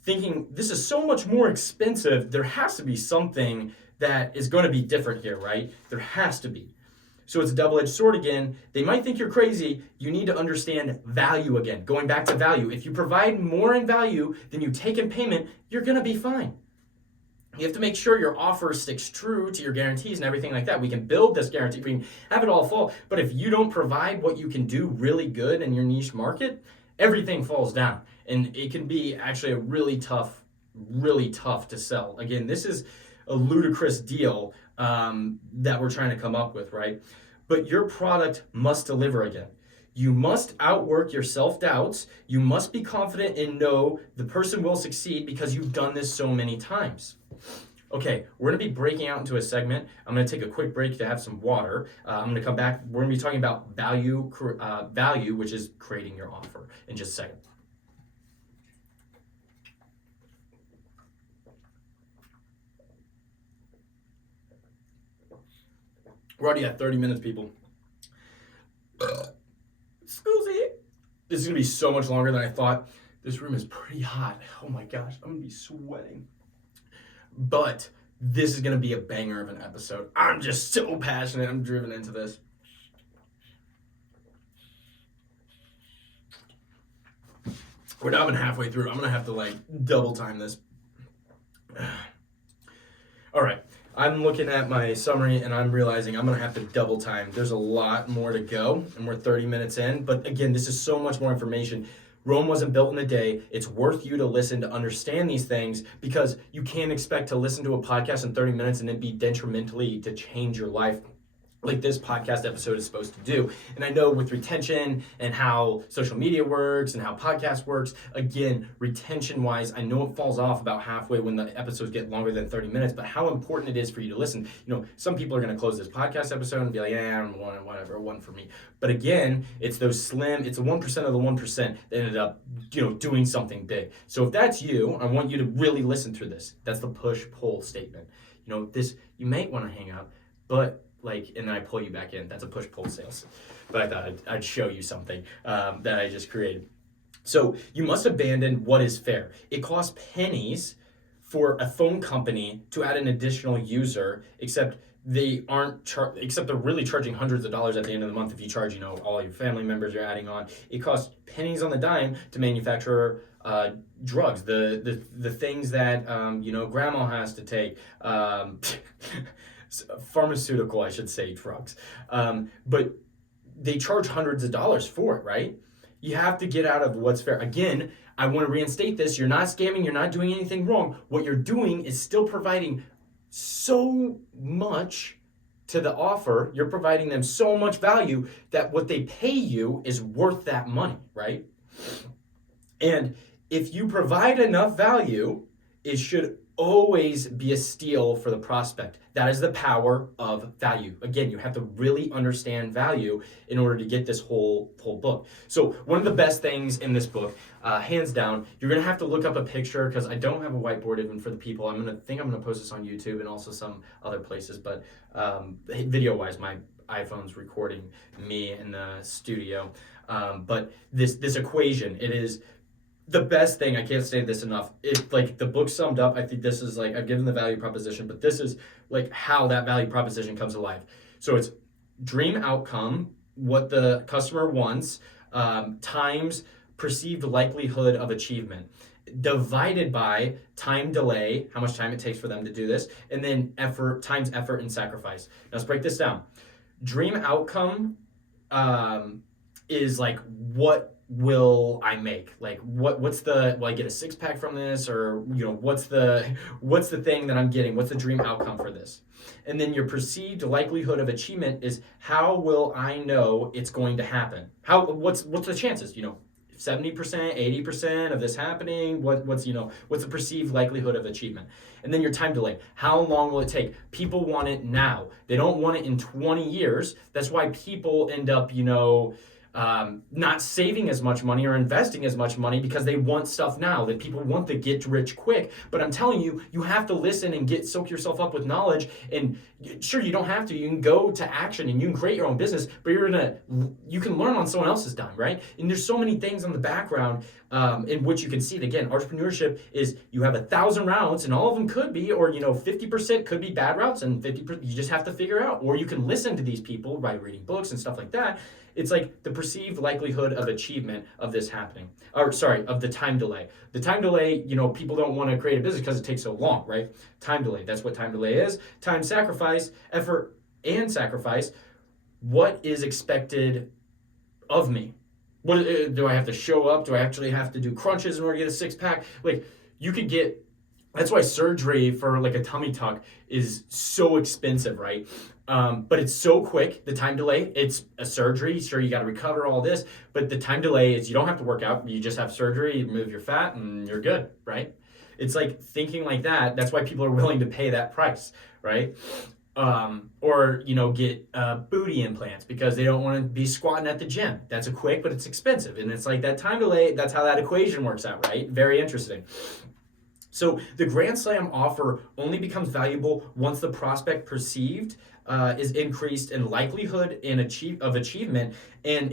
Thinking this is so much more expensive, there has to be something that is going to be different here, right? There has to be. So it's a double-edged sword again. They might think you're crazy. You need to understand value again. Going back to value. If you provide more in value than you take in payment, you're going to be fine. You have to make sure your offer sticks true to your guarantees and everything like that. We can build this guarantee. We can have it all fall. But if you don't provide what you can do really good in your niche market, everything falls down. And it can be actually a really tough to sell. Again, this is a ludicrous deal that we're trying to come up with, right? But your product must deliver again. You must outwork your self-doubts. You must be confident and know the person will succeed because you've done this so many times. Okay, we're going to be breaking out into a segment. I'm going to take a quick break to have some water. I'm going to come back. We're going to be talking about value, which is creating your offer, in just a second. We're already at 30 minutes, people. Excuse me. This is going to be so much longer than I thought. This room is pretty hot. Oh my gosh, I'm going to be sweating. but this is going to be a banger of an episode. I'm just so passionate. I'm driven into this. We're not even halfway through. I'm going to have to double time this. All right. I'm looking at my summary and I'm realizing I'm going to have to double time. There's a lot more to go and we're 30 minutes in. But again, this is so much more information. Rome wasn't built in a day. It's worth you to listen to understand these things, because you can't expect to listen to a podcast in 30 minutes and it be detrimentally to change your life like this podcast episode is supposed to do. And I know with retention and how social media works and how podcast works, again, retention wise, I know it falls off about halfway when the episodes get longer than 30 minutes, but how important it is for you to listen. Some people are going to close this podcast episode and be like, yeah, I'm one for me. But again, it's the 1% of the 1% that ended up, doing something big. So if that's you, I want you to really listen through this. That's the push-pull statement. You might want to hang out, but and then I pull you back in. That's a push-pull sales. But I thought I'd show you something that I just created. So you must abandon what is fair. It costs pennies for a phone company to add an additional user, except they're really charging hundreds of dollars at the end of the month if you charge, all your family members you're adding on. It costs pennies on the dime to manufacture drugs, the things that grandma has to take. Pharmaceutical, I should say, drugs. But they charge hundreds of dollars for it, right? You have to get out of what's fair. Again, I want to reinstate this. You're not scamming. You're not doing anything wrong. What you're doing is still providing so much to the offer. You're providing them so much value that what they pay you is worth that money, right? And if you provide enough value, it should always be a steal for the prospect. That is the power of value. Again, you have to really understand value in order to get this whole book. So one of the best things in this book, hands down, you're going to have to look up a picture, because I don't have a whiteboard even for the people. I'm going to post this on YouTube and also some other places, but video-wise, my iPhone's recording me in the studio. But this equation, it is the best thing. I can't say this enough. The book summed up, I think this is I've given the value proposition, but this is how that value proposition comes to life. So it's dream outcome, what the customer wants, times perceived likelihood of achievement, divided by time delay, how much time it takes for them to do this, and then effort and sacrifice. Now let's break this down. Dream outcome is what will I make? What's will I get a six-pack from this? Or, what's the thing that I'm getting? What's the dream outcome for this? And then your perceived likelihood of achievement is, how will I know it's going to happen? What's the chances? 70%, 80% of this happening? What's the perceived likelihood of achievement? And then your time delay. How long will it take? People want it now. They don't want it in 20 years. That's why people end up, not saving as much money or investing as much money, because they want stuff now, that people want to get rich quick. But I'm telling you, you have to listen and soak yourself up with knowledge. And sure, you don't have to. You can go to action and you can create your own business, but you can learn on someone else's dime, right? And there's so many things on the background in which you can see it. Again, entrepreneurship is, you have 1,000 routes and all of them could be, or 50% could be bad routes and 50% you just have to figure out. Or you can listen to these people by reading books and stuff like that. It's the perceived likelihood of achievement of this happening. Of the time delay. The time delay, people don't want to create a business because it takes so long, right? Time delay, that's what time delay is. Time sacrifice, effort and sacrifice. What is expected of me? What do I have to show up? Do I actually have to do crunches in order to get a six-pack? You could get, that's why surgery for a tummy tuck is so expensive, right? But it's so quick, the time delay. It's a surgery. Sure, you got to recover all this, but the time delay is, you don't have to work out. You just have surgery, you remove your fat, and you're good, right? It's thinking like that. That's why people are willing to pay that price, right? Or get booty implants because they don't want to be squatting at the gym. That's a quick, but it's expensive. And it's that time delay, that's how that equation works out, right? Very interesting. So the Grand Slam offer only becomes valuable once the prospect perceived is increased in likelihood of achievement, and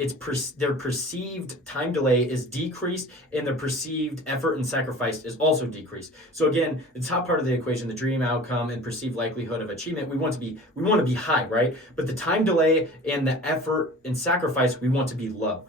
their perceived time delay is decreased, and their perceived effort and sacrifice is also decreased. So again, the top part of the equation, the dream outcome and perceived likelihood of achievement, we want to be high, right? But the time delay and the effort and sacrifice, we want to be low.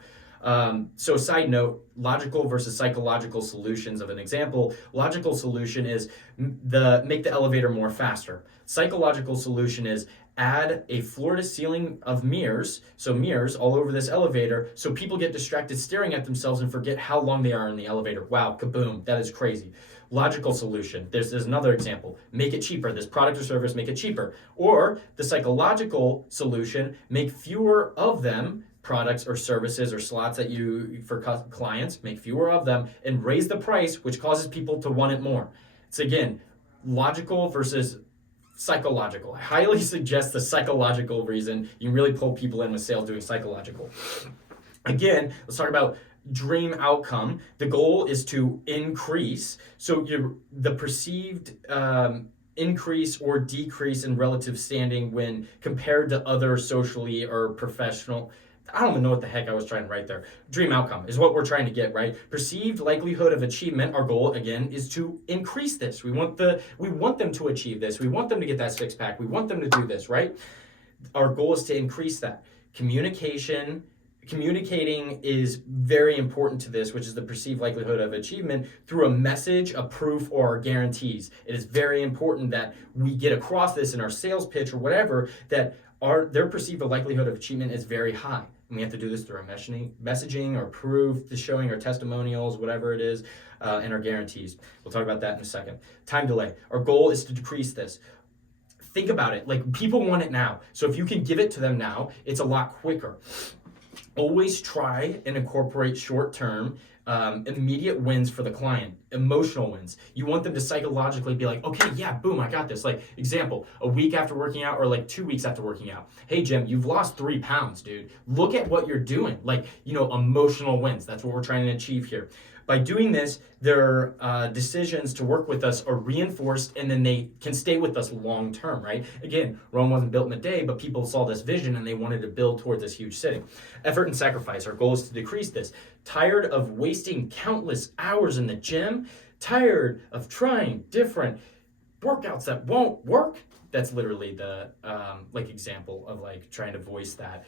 So side note, logical versus psychological solutions of an example. Logical solution is make the elevator more faster. Psychological solution is add a floor to ceiling of mirrors, so mirrors all over this elevator, so people get distracted staring at themselves and forget how long they are in the elevator. Wow, kaboom, that is crazy. Logical solution, there's another example, make it cheaper. This product or service, make it cheaper. Or the psychological solution, make fewer of them, products or services or slots that for clients, make fewer of them and raise the price, which causes people to want it more. It's again, logical versus psychological. I highly suggest the psychological reason. You can really pull people in with sales doing psychological. Again, let's talk about dream outcome. The goal is to increase. So the perceived increase or decrease in relative standing when compared to other socially or professional. I don't even know what the heck I was trying to write there. Dream outcome is what we're trying to get, right? Perceived likelihood of achievement, our goal, again, is to increase this. We want them to achieve this. We want them to get that six pack. We want them to do this, right? Our goal is to increase that. Communicating is very important to this, which is the perceived likelihood of achievement through a message, a proof, or guarantees. It is very important that we get across this in our sales pitch or whatever, that their perceived likelihood of achievement is very high. And we have to do this through our messaging or proof, the showing our testimonials, whatever it is, and our guarantees. We'll talk about that in a second. Time delay. Our goal is to decrease this. Think about it. Like, people want it now. So if you can give it to them now, it's a lot quicker. Always try and incorporate short-term immediate wins for the client, emotional wins. You want them to psychologically be like, okay, yeah, boom, I got this. Like, example, a week after working out or like 2 weeks after working out. Hey, Jim, you've lost 3 pounds, dude. Look at what you're doing. Like, emotional wins. That's what we're trying to achieve here. By doing this, their decisions to work with us are reinforced, and then they can stay with us long term, right? Again, Rome wasn't built in a day, but people saw this vision and they wanted to build towards this huge city. Effort and sacrifice. Our goal is to decrease this. Tired of wasting countless hours in the gym? Tired of trying different workouts that won't work? That's literally the example of like trying to voice that.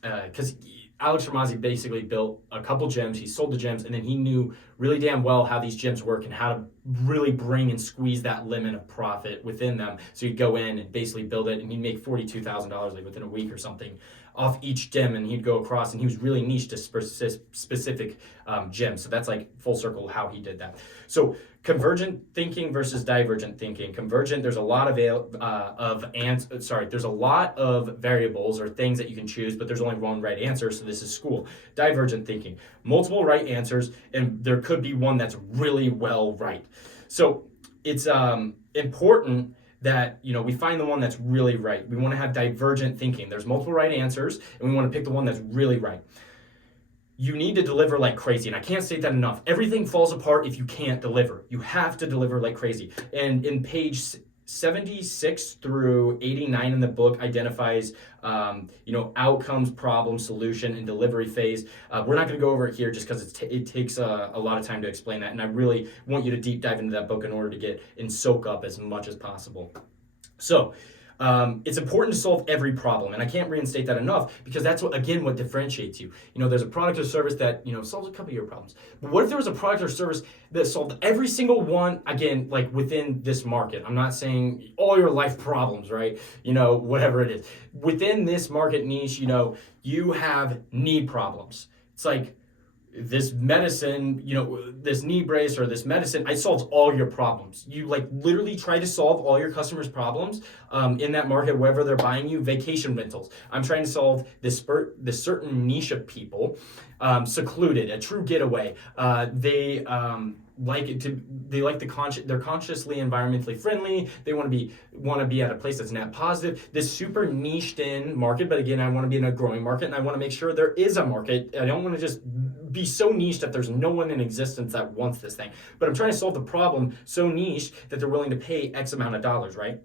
Because Alex Hormozi basically built a couple gyms. He sold the gyms, and then he knew really damn well how these gyms work and how to really bring and squeeze that limit of profit within them. So he'd go in and basically build it, and he'd make $42,000 like within a week or something off each gym, and he'd go across, and he was really niche to specific gyms. So that's like full circle how he did that. So convergent thinking versus divergent thinking. Convergent, there's a lot there's a lot of variables or things that you can choose, but there's only one right answer, so this is school. Divergent thinking, multiple right answers, and there could be one that's really well right. So it's important that we find the one that's really right. We want to have divergent thinking. There's multiple right answers, and we want to pick the one that's really right. You need to deliver like crazy, and I can't state that enough. Everything falls apart if you can't deliver. You have to deliver like crazy. And in page 76 through 89 in the book identifies outcomes, problem, solution, and delivery phase. We're not going to go over it here just because it takes a lot of time to explain that, and I really want you to deep dive into that book in order to get and soak up as much as possible. So it's important to solve every problem, and I can't reinstate that enough, because that's what differentiates you. There's a product or service that solves a couple of your problems, but what if there was a product or service that solved every single one, again, like within this market? I'm not saying all your life problems, right? Whatever it is within this market niche. You have knee problems. It's like, this medicine, this knee brace or this medicine, it solves all your problems. You literally try to solve all your customers' problems in that market, wherever they're buying you. Vacation rentals. I'm trying to solve this certain niche of people, secluded, a true getaway. They're consciously environmentally friendly. They want to be at a place that's net positive. This super niched in market, but again, I want to be in a growing market, and I want to make sure there is a market. I don't want to just be so niche that there's no one in existence that wants this thing. But I'm trying to solve the problem so niche that they're willing to pay X amount of dollars, right?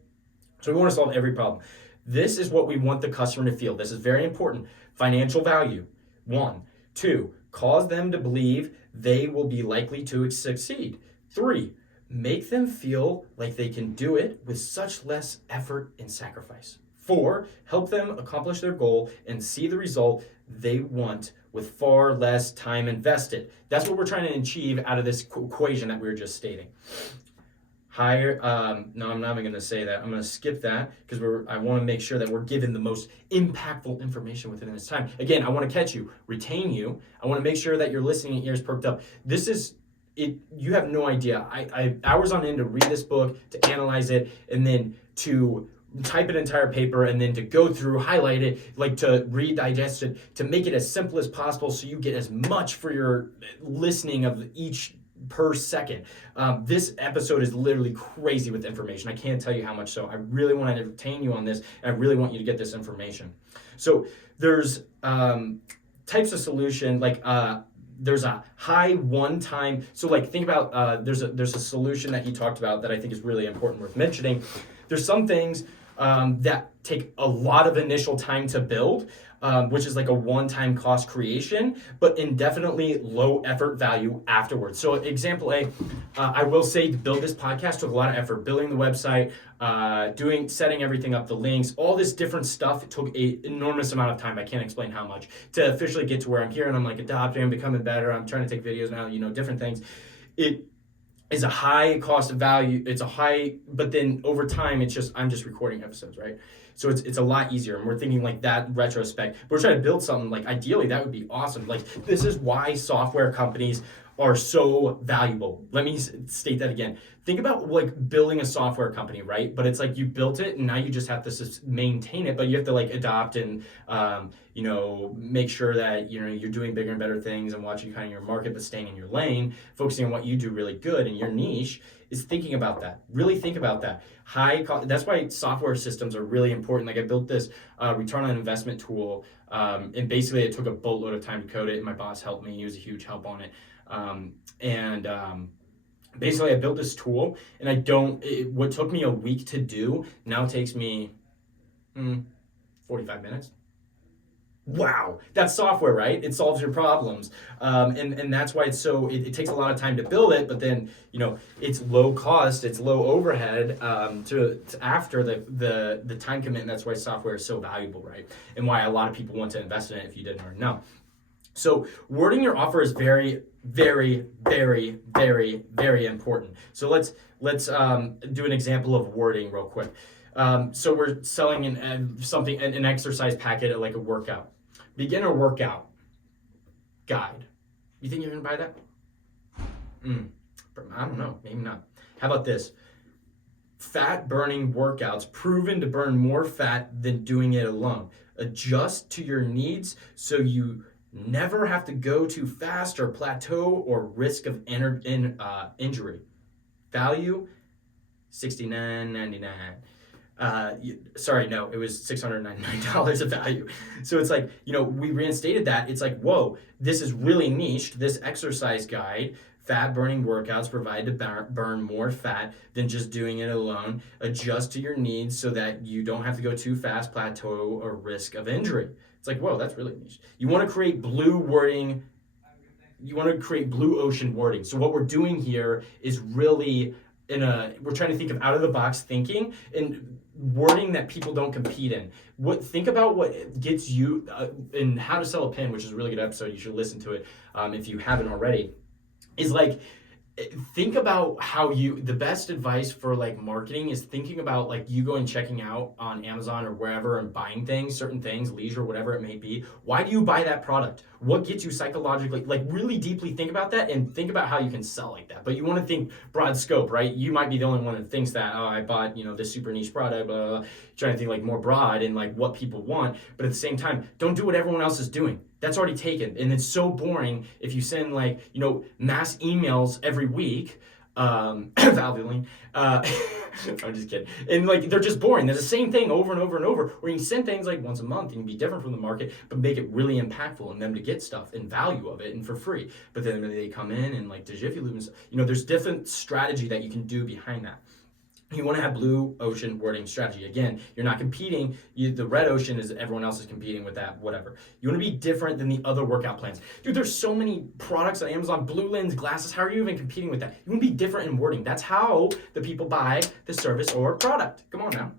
So we want to solve every problem. This is what we want the customer to feel. This is very important. Financial value, 1. 2, cause them to believe they will be likely to succeed. 3, make them feel like they can do it with such less effort and sacrifice. 4, help them accomplish their goal and see the result they want with far less time invested. That's what we're trying to achieve out of this equation that we were just stating. Higher, no, I'm not even going to say that. I'm going to skip that because I want to make sure that we're given the most impactful information within this time. Again, I want to catch you, retain you. I want to make sure that you're listening and ears perked up. This is it. You have no idea. I hours on end to read this book, to analyze it, and then to type an entire paper, and then to go through, highlight it, like to read, digest it, to make it as simple as possible so you get as much for your listening of each per second. This episode is literally crazy with information. I can't tell you how much so. I really want to entertain you on this, and I really want you to get this information. So there's types of solution, like there's a high one-time, so like think about, there's a solution that he talked about that I think is really important, worth mentioning. There's some things that take a lot of initial time to build, which is like a one-time cost creation, but indefinitely low effort value afterwards. So example A, I will say to build this podcast took a lot of effort, building the website, setting everything up, the links, all this different stuff. It took an enormous amount of time. I can't explain how much to officially get to where I'm here, and I'm like adopting, I'm becoming better. I'm trying to take videos now, different things. It is a high cost of value. It's a high, but then over time, I'm just recording episodes, right? So it's a lot easier, and we're thinking like that retrospect. But we're trying to build something like ideally that would be awesome. Like this is why software companies are so valuable. Let me state that again. Think about like building a software company, right? But it's like you built it and now you just have to maintain it, but you have to like adopt and make sure that you're doing bigger and better things and watching kind of your market, but staying in your lane, focusing on what you do really good in your niche. Is thinking about that. Really think about that. High cost. That's why software systems are really important. Like I built this return on investment tool, and basically it took a boatload of time to code it. And my boss helped me. He was a huge help on it. Basically I built this tool, and what took me a week to do now takes me 45 minutes. Wow, that's software, right? It solves your problems, and that's why it takes a lot of time to build it. But then it's low cost, it's low overhead to after the time commitment. That's why software is so valuable, right? And why a lot of people want to invest in it if you didn't already know. So wording your offer is very, very, very, very, very important. So let's do an example of wording real quick. So we're selling an exercise packet, like a workout. Beginner workout guide. You think you're gonna buy that? I don't know, maybe not. How about this? Fat burning workouts proven to burn more fat than doing it alone. Adjust to your needs so you never have to go too fast or plateau or risk of injury. Value, $69.99. Sorry, no, it was $699 of value. So it's like, we reinstated that. It's like, whoa, this is really niched. This exercise guide, fat burning workouts provide to burn more fat than just doing it alone. Adjust to your needs so that you don't have to go too fast, plateau, or risk of injury. It's like, whoa, that's really niche. You want to create blue wording. You want to create blue ocean wording. So what we're doing here is really we're trying to think of out of the box thinking and wording that people don't compete in. Think about what gets you in How to Sell a Pin, which is a really good episode. You should listen to it if you haven't already. Is like, think about the best advice for like marketing is thinking about like you going checking out on Amazon or wherever and buying things, certain things, leisure, whatever it may be. Why do you buy that product? What gets you psychologically, like really deeply think about that and think about how you can sell like that. But you want to think broad scope, right? You might be the only one that thinks that, oh, I bought, this super niche product, blah, blah, blah. Trying to think like more broad and like what people want. But at the same time, don't do what everyone else is doing. That's already taken. And it's so boring if you send like, mass emails every week Valvoline. I'm just kidding. And like they're just boring. They're the same thing over and over and over. Where you can send things like once a month and you can be different from the market, but make it really impactful and them to get stuff and value of it and for free. But then they come in and like the Jiffy Lube and stuff, there's different strategy that you can do behind that. You want to have blue ocean wording strategy. Again, you're not competing. The red ocean is everyone else is competing with that, whatever. You want to be different than the other workout plans. Dude, there's so many products on Amazon, blue lens, glasses. How are you even competing with that? You want to be different in wording. That's how the people buy the service or product. Come on now.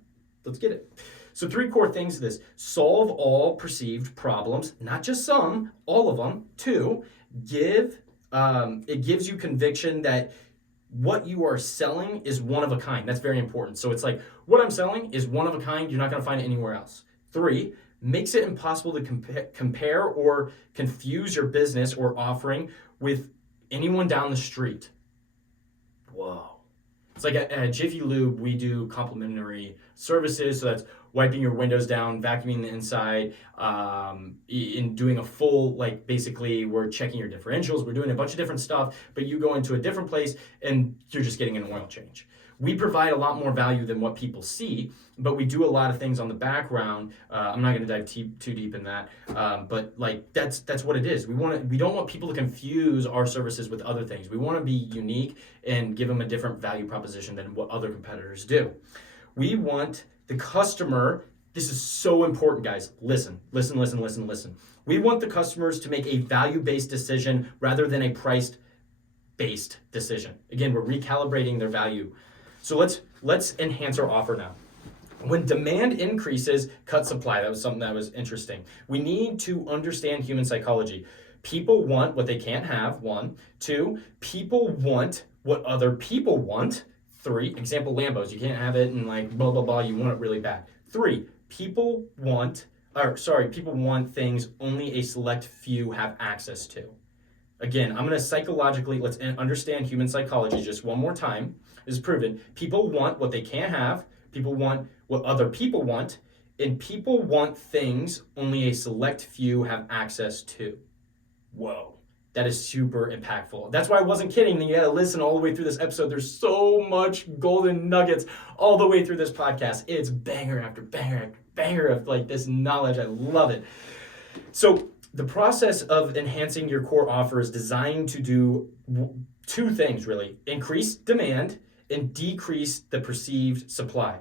Let's get it. So 3 core things to this. Solve all perceived problems, not just some, all of them. 2, it gives you conviction that what you are selling is one of a kind. That's very important. So it's like, what I'm selling is one of a kind. You're not going to find it anywhere else. 3, makes it impossible to compare or confuse your business or offering with anyone down the street. Whoa. It's like at Jiffy Lube, we do complimentary services. So that's wiping your windows down, vacuuming the inside, in doing a full, like basically we're checking your differentials. We're doing a bunch of different stuff, but you go into a different place and you're just getting an oil change. We provide a lot more value than what people see, but we do a lot of things on the background. I'm not going to dive too deep in that, but like that's what it is. We don't want people to confuse our services with other things. We want to be unique and give them a different value proposition than what other competitors do. We want the customer. This is so important, guys. Listen. We want the customers to make a value-based decision rather than a price-based decision. Again, we're recalibrating their value. So let's enhance our offer now. When demand increases, cut supply. That was something that was interesting. We need to understand human psychology. People want what they can't have, 1. 2, people want what other people want. 3, example, Lambos. You can't have it and like blah, blah, blah. You want it really bad. 3, people want things only a select few have access to. Again, I'm going to psychologically, let's understand human psychology just one more time. This is proven. People want what they can't have. People want what other people want. And people want things only a select few have access to. Whoa. That is super impactful. That's why I wasn't kidding. You got to listen all the way through this episode. There's so much golden nuggets all the way through this podcast. It's banger after banger after banger of like this knowledge. I love it. So the process of enhancing your core offer is designed to do 2 things, really. Increase demand and decrease the perceived supply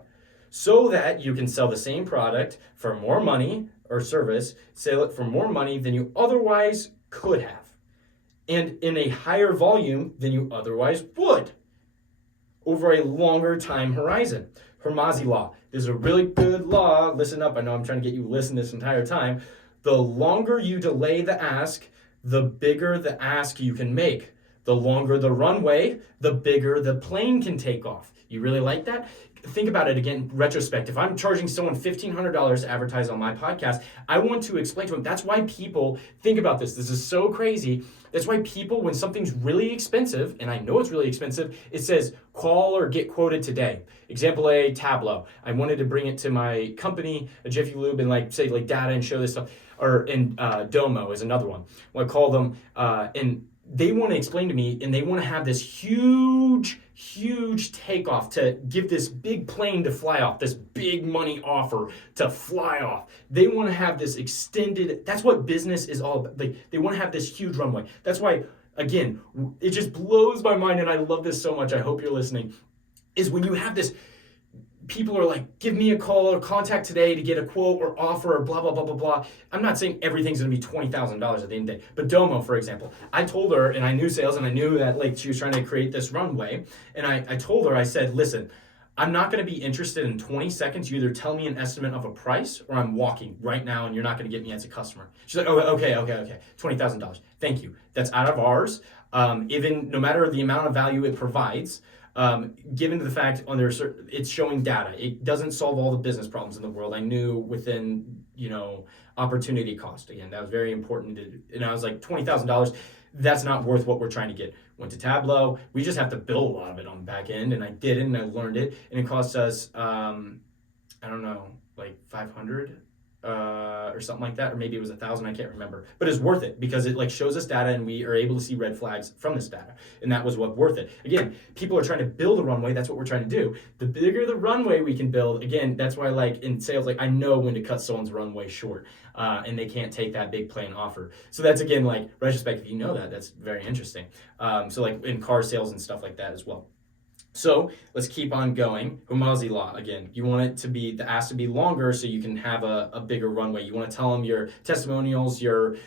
so that you can sell the same product for more money or service, sell it for more money than you otherwise could have, and in a higher volume than you otherwise would over a longer time horizon. Hormozi law. This is a really good law. Listen up. I know I'm trying to get you to listen this entire time. The longer you delay the ask, the bigger the ask you can make. The longer the runway, the bigger the plane can take off. You really like that? Think about it again, retrospect. If I'm charging someone $1,500 to advertise on my podcast, I want to explain to them. That's why people think about this. This is so crazy. That's why people, when something's really expensive, and I know it's really expensive, it says call or get quoted today. Example A, Tableau. I wanted to bring it to my company, a Jiffy Lube, and like say like data and show this stuff. Or in Domo is another one. I call them and they want to explain to me, and they want to have this huge takeoff to give this big plane to fly off, this big money offer to fly off. They want to have this extended, that's what business is all about. Like, they want to have this huge runway. That's why, again, it just blows my mind, and I love this so much. I hope you're listening, is when you have this, people are like, give me a call or contact today to get a quote or offer or blah, blah, blah, blah, blah. I'm not saying everything's going to be $20,000 at the end of the day. But Domo, for example, I told her, and I knew sales, and I knew that like she was trying to create this runway. And I told her, I said, listen, I'm not going to be interested in 20 seconds. You either tell me an estimate of a price or I'm walking right now and you're not going to get me as a customer. She's like, oh, okay. $20,000. Thank you. That's out of ours. Even no matter the amount of value it provides, given the fact it's showing data, it doesn't solve all the business problems in the world. I knew within, opportunity cost. Again, that was very important. And I was like, $20,000, that's not worth what we're trying to get. Went to Tableau. We just have to build a lot of it on the back end. And I did it and I learned it. And it cost us, I don't know, like 500 or something like that, or maybe it was 1,000, I can't remember, but it's worth it because it like shows us data and we are able to see red flags from this data, and that was what worth it. Again, people are trying to build a runway. That's what we're trying to do. The bigger the runway we can build, again, that's why like in sales, like I know when to cut someone's runway short, and they can't take that big plain offer. So that's again like retrospect. If you know that, that's very interesting. So like in car sales and stuff like that as well. So let's keep on going. Hormozi law, again, you want it to be, the ask to be longer so you can have a bigger runway. You want to tell them your testimonials, your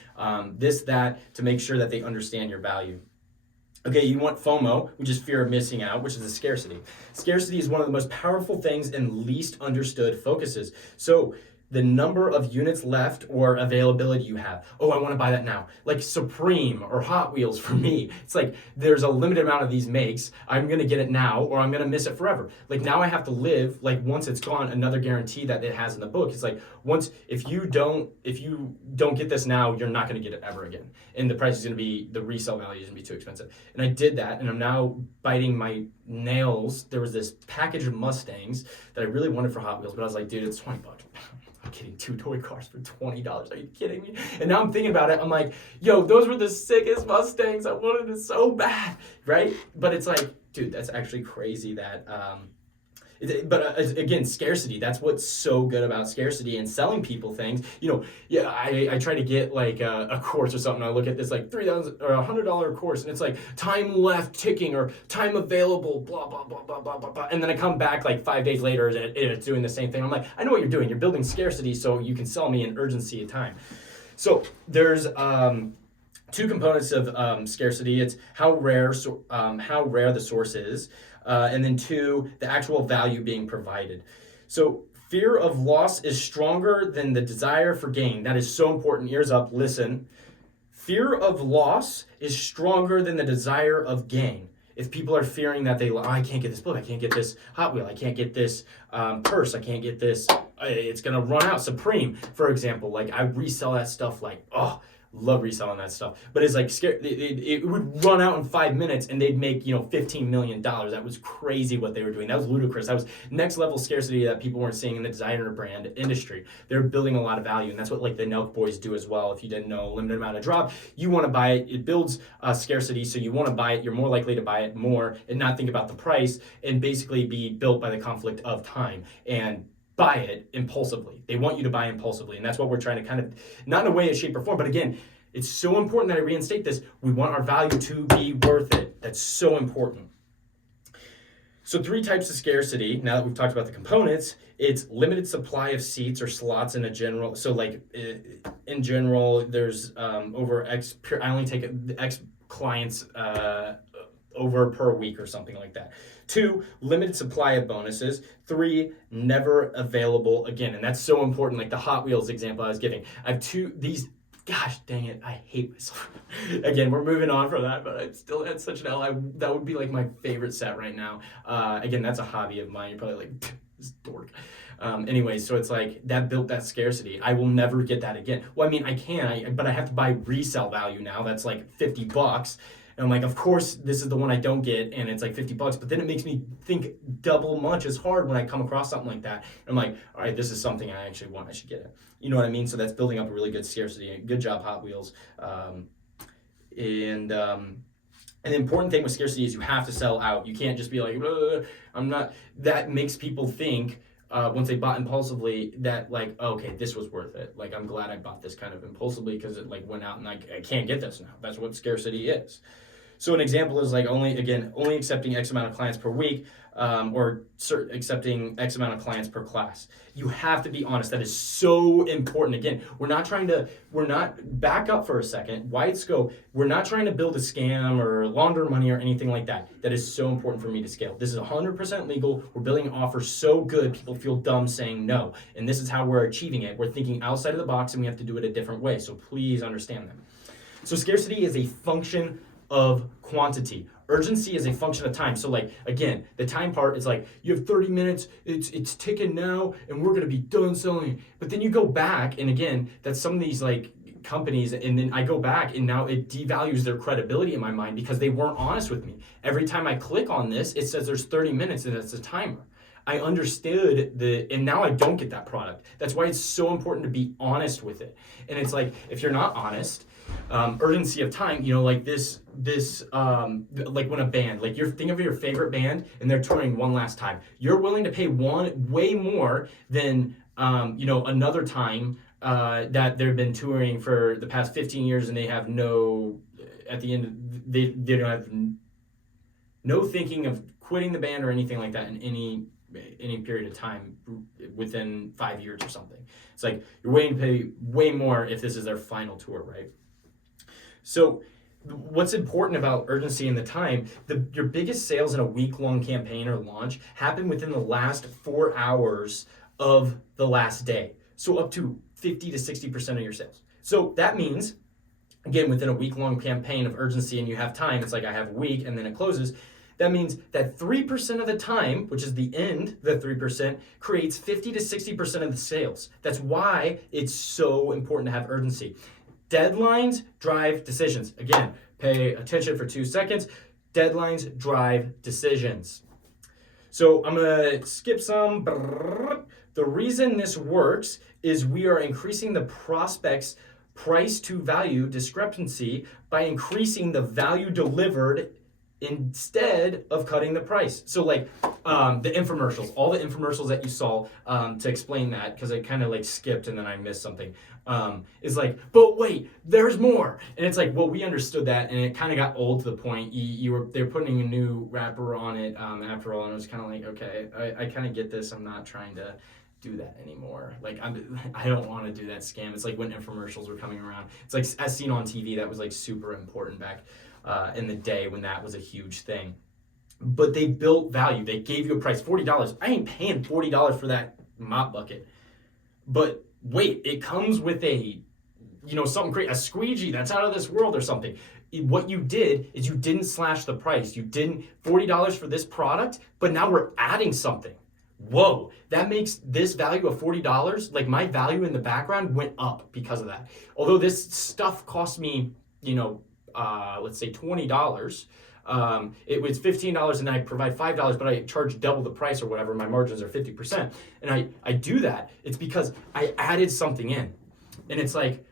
this, that, to make sure that they understand your value. Okay, you want FOMO, which is fear of missing out, which is the scarcity. Scarcity is one of the most powerful things and least understood focuses. So the number of units left or availability you have. Oh, I want to buy that now. Like Supreme or Hot Wheels for me. It's like there's a limited amount of these makes. I'm going to get it now or I'm going to miss it forever. Like now I have to live like once it's gone, another guarantee that it has in the book. It's like once if you don't get this now, you're not going to get it ever again. And the price is going to be, the resale value is going to be too expensive. And I did that and I'm now biting my nails. There was this package of Mustangs that I really wanted for Hot Wheels, but I was like, dude, it's $20. I'm kidding, 2 toy cars for $20. Are you kidding me? And now I'm thinking about it. I'm like, yo, those were the sickest Mustangs. I wanted it so bad, right? But it's like, dude, that's actually crazy that, again, scarcity, that's what's so good about scarcity and selling people things. You know, yeah, I try to get like a course or something. I look at this like $3,000 or $100 course and it's like time left ticking or time available, blah, blah, blah, blah, blah, blah, blah. And then I come back like 5 days later and it's doing the same thing. I'm like, I know what you're doing. You're building scarcity so you can sell me an urgency of time. So there's two components of scarcity. It's how rare the source is. And then 2, the actual value being provided. So fear of loss is stronger than the desire for gain. That is so important. Ears up, listen. Fear of loss is stronger than the desire of gain. If people are fearing that I can't get this book, I can't get this Hot Wheel, I can't get this purse, I can't get this, it's gonna run out. Supreme, for example, like I resell that stuff like, love reselling that stuff, but it's like it would run out in 5 minutes and they'd make $15 million. That was crazy what they were doing. That was ludicrous. That was next level scarcity that people weren't seeing in the designer brand industry. They're building a lot of value, and that's what like the Nelk boys do as well. If you didn't know, limited amount of drop, you want to buy it. It builds scarcity, so you want to buy it. You're more likely to buy it more and not think about the price and basically be built by the conflict of time and buy it impulsively. They want you to buy impulsively, and that's what we're trying to kind of, not in a way, shape, or form, but again, it's so important that I reinstate this. We want our value to be worth it. That's so important. So 3 types of scarcity. Now that we've talked about the components, it's limited supply of seats or slots in a general. So like in general, there's over X, I only take X clients over per week or something like that. 2, limited supply of bonuses. 3, never available again. And that's so important. Like the Hot Wheels example I was giving. I have these, gosh dang it, I hate myself. Again, we're moving on from that, but I still had such an L. That would be like my favorite set right now. Again, that's a hobby of mine. You're probably like, this dork. Anyway, so it's like that built that scarcity. I will never get that again. Well, I mean, I can, but I have to buy resale value now. That's like $50. And I'm like, of course, this is the one I don't get, and it's like $50. But then it makes me think double much as hard when I come across something like that. And I'm like, all right, this is something I actually want. I should get it. You know what I mean? So that's building up a really good scarcity. Good job, Hot Wheels. And the important thing with scarcity is you have to sell out. You can't just be like, I'm not. That makes people think, once they bought impulsively, that like, okay, this was worth it. Like, I'm glad I bought this kind of impulsively because it like went out and like I can't get this now. That's what scarcity is. So an example is like only accepting X amount of clients per week, or accepting X amount of clients per class. You have to be honest. That is so important. Again, we're not, back up for a second, wide scope. We're not trying to build a scam or launder money or anything like that. That is so important for me to scale. This is 100% legal. We're building an offer so good, people feel dumb saying no. And this is how we're achieving it. We're thinking outside of the box and we have to do it a different way. So please understand that. So scarcity is a function of quantity. Urgency is a function of time. So like, again, the time part is like, you have 30 minutes, it's ticking now, and we're gonna be done selling. But then you go back, and again, that's some of these like companies, and then I go back and now it devalues their credibility in my mind because they weren't honest with me. Every time I click on this, it says there's 30 minutes and it's a timer. I understood and now I don't get that product. That's why it's so important to be honest with it. And it's like, if you're not honest, urgency of time, like like when a band, like you're think of your favorite band and they're touring one last time, you're willing to pay way more than, another time that they've been touring for the past 15 years and they have at the end, they don't have no thinking of quitting the band or anything like that in any period of time within 5 years or something. It's like you're willing to pay way more if this is their final tour, right? So what's important about urgency and the time, your biggest sales in a week-long campaign or launch happen within the last 4 hours of the last day. So up to 50 to 60% of your sales. So that means, again, within a week-long campaign of urgency and you have time, it's like I have a week and then it closes. That means that 3% of the time, which is the end, the 3%, creates 50 to 60% of the sales. That's why it's so important to have urgency. Deadlines drive decisions. Again, pay attention for 2 seconds. Deadlines drive decisions. So I'm going to skip some. The reason this works is we are increasing the prospect's price to value discrepancy by increasing the value delivered instead of cutting the price. So like the infomercials, all the infomercials that you saw, to explain that, because I kind of like skipped and then I missed something, is like, but wait, there's more. And it's like, well, we understood that and it kind of got old to the point. They're putting a new wrapper on it after all, and it was kind of like, okay, I kind of get this. I'm not trying to do that anymore. Like I don't want to do that scam. It's like when infomercials were coming around. It's like as seen on TV, that was like super important back in the day when that was a huge thing. But they built value. They gave you a price, $40. I ain't paying $40 for that mop bucket. But wait, it comes with something great, a squeegee that's out of this world or something. What you did is you didn't slash the price. You didn't $40 for this product, but now we're adding something. Whoa, that makes this value of $40, like my value in the background went up because of that. Although this stuff cost me, let's say $20, it was $15 and I provide $5, but I charge double the price or whatever. My margins are 50%. And I do that. It's because I added something in. And it's like,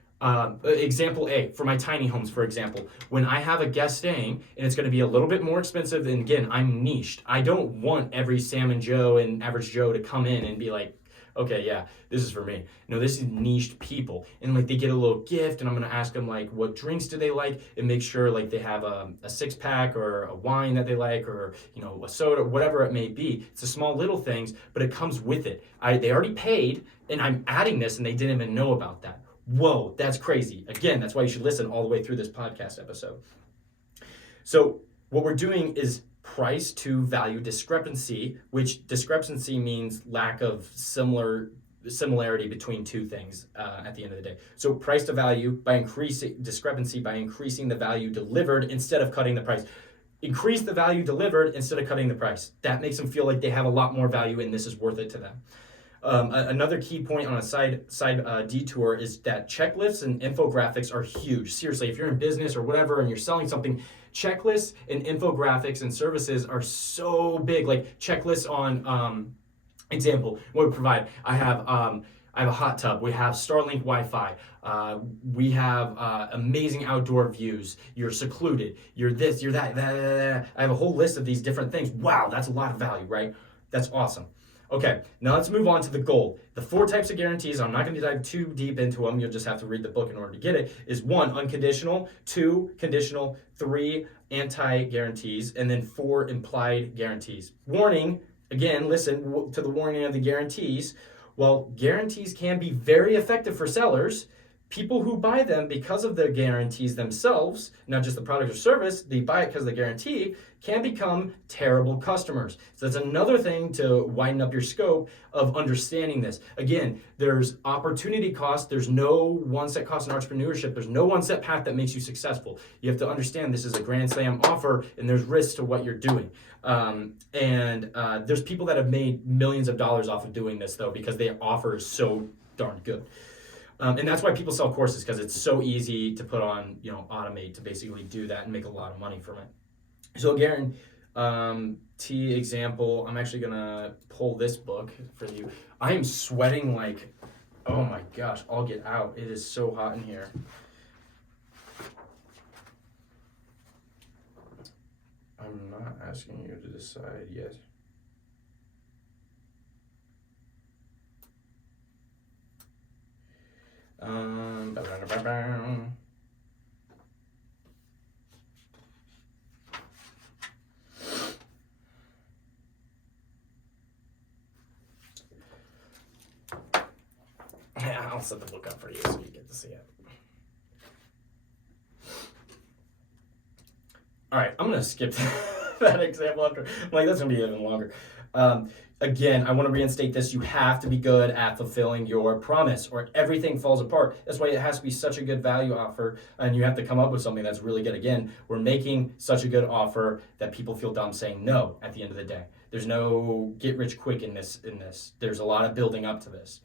example A, for my tiny homes, for example, when I have a guest staying and it's going to be a little bit more expensive, and again, I'm niched. I don't want every Sam and Joe and average Joe to come in and be like, okay, yeah, this is for me. No, this is niched people. And like they get a little gift and I'm going to ask them like, what drinks do they like? And make sure like they have a 6-pack or a wine that they like, or, a soda, whatever it may be. It's the small little things, but it comes with it. They already paid and I'm adding this and they didn't even know about that. Whoa, that's crazy. Again, that's why you should listen all the way through this podcast episode. So what we're doing is price to value discrepancy, which discrepancy means lack of similarity between two things at the end of the day. So price to value by increasing discrepancy by increasing the value delivered instead of cutting the price. Increase the value delivered instead of cutting the price. That makes them feel like they have a lot more value and this is worth it to them. Another key point on a side detour is that checklists and infographics are huge. Seriously, if you're in business or whatever and you're selling something, checklists and infographics and services are so big. Like checklists on, example, what we provide. I have a hot tub. We have Starlink Wi-Fi. We have amazing outdoor views. You're secluded. You're this, you're that. I have a whole list of these different things. Wow, that's a lot of value, right? That's awesome. Okay, now let's move on to the goal. The 4 types of guarantees, I'm not going to dive too deep into them. You'll just have to read the book in order to get it. Is 1, unconditional, 2, conditional, 3, anti-guarantees, and then 4, implied guarantees. Warning, again, listen to the warning of the guarantees. While guarantees can be very effective for sellers, people who buy them because of the guarantees themselves, not just the product or service, they buy it because of the guarantee, can become terrible customers. So that's another thing to widen up your scope of understanding this. Again, there's opportunity cost. There's no one set cost in entrepreneurship. There's no one set path that makes you successful. You have to understand this is a grand slam offer and there's risks to what you're doing. There's people that have made millions of dollars off of doing this though, because their offer is so darn good. And that's why people sell courses, because it's so easy to put on, automate to basically do that and make a lot of money from it. So guarantee example. I'm actually gonna pull this book for you. I am sweating like, oh my gosh, I'll get out. It is so hot in here. I'm not asking you to decide yet. Yeah, I'll set the book up for you so you get to see it. All right, I'm gonna skip that example after. I'm like, that's gonna be even longer. Again, I want to reinstate this. You have to be good at fulfilling your promise, or everything falls apart. That's why it has to be such a good value offer, and you have to come up with something that's really good. Again, we're making such a good offer that people feel dumb saying no at the end of the day. There's no get rich quick in this. There's a lot of building up to this.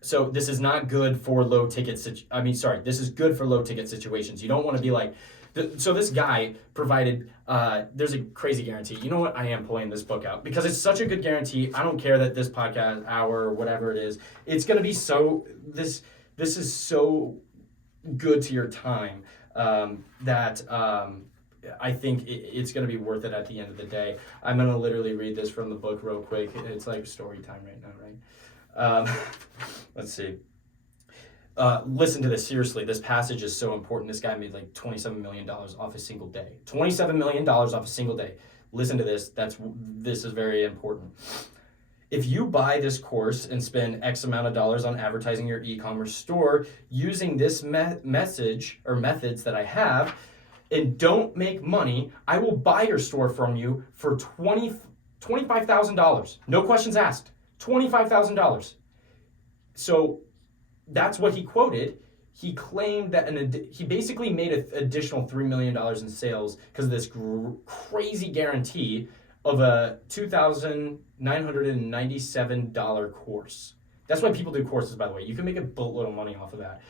So this is not good for low ticket. This is good for low ticket situations. You don't want to be like. So this guy provided, there's a crazy guarantee. You know what? I am pulling this book out because it's such a good guarantee. I don't care that this podcast hour or whatever it is, it's going to be so, this is so good to your time that I think it's going to be worth it at the end of the day. I'm going to literally read this from the book real quick. It's like story time right now, right? Let's see. Listen to this seriously. This passage is so important. This guy made like $27 million off a single day. $27 million off a single day. Listen to this. This is very important. If you buy this course and spend X amount of dollars on advertising your e-commerce store using this message or methods that I have and don't make money, I will buy your store from you for $25,000. No questions asked. $25,000. So that's what he quoted. He claimed that he basically made an additional $3 million in sales because of this crazy guarantee of a $2,997 course. That's why people do courses, by the way. You can make a boatload of money off of that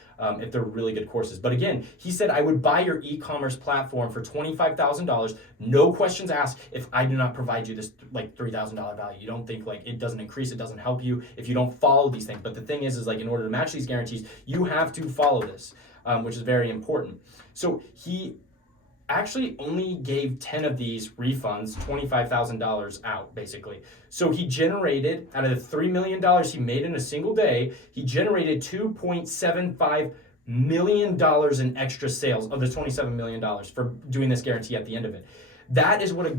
if they're really good courses. But again, he said, I would buy your e-commerce platform for $25,000, no questions asked, if I do not provide you this like $3,000 value. You don't think like it doesn't increase, it doesn't help you if you don't follow these things. But the thing is like in order to match these guarantees, you have to follow this, which is very important. So he actually only gave 10 of these refunds, $25,000 out, basically. So he generated, out of the $3 million he made in a single day, he generated $2.75 million in extra sales of the $27 million for doing this guarantee at the end of it. That is what a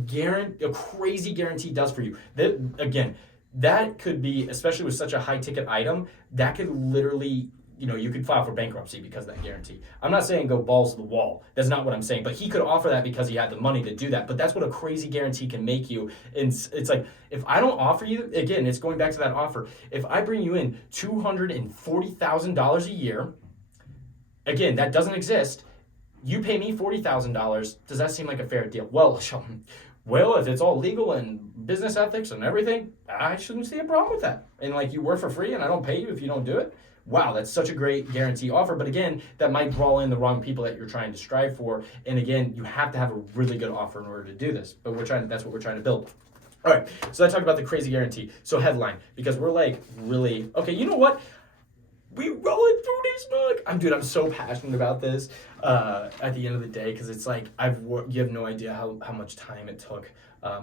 crazy guarantee does for you. That could be, especially with such a high ticket item, that could literally, you could file for bankruptcy because of that guarantee. I'm not saying go balls to the wall. That's not what I'm saying. But he could offer that because he had the money to do that. But that's what a crazy guarantee can make you. And it's like, if I don't offer you, again, it's going back to that offer. If I bring you in $240,000 a year, again, that doesn't exist. You pay me $40,000. Does that seem like a fair deal? Well, if it's all legal and business ethics and everything, I shouldn't see a problem with that. And like you work for free and I don't pay you if you don't do it. Wow, that's such a great guarantee offer. But again, that might draw in the wrong people that you're trying to strive for. And again, you have to have a really good offer in order to do this. But that's what we're trying to build. All right, so I talked about the crazy guarantee. So headline, because we're like really, okay, you know what? We rolling through this book. I'm so passionate about this at the end of the day because it's like you have no idea how much time it took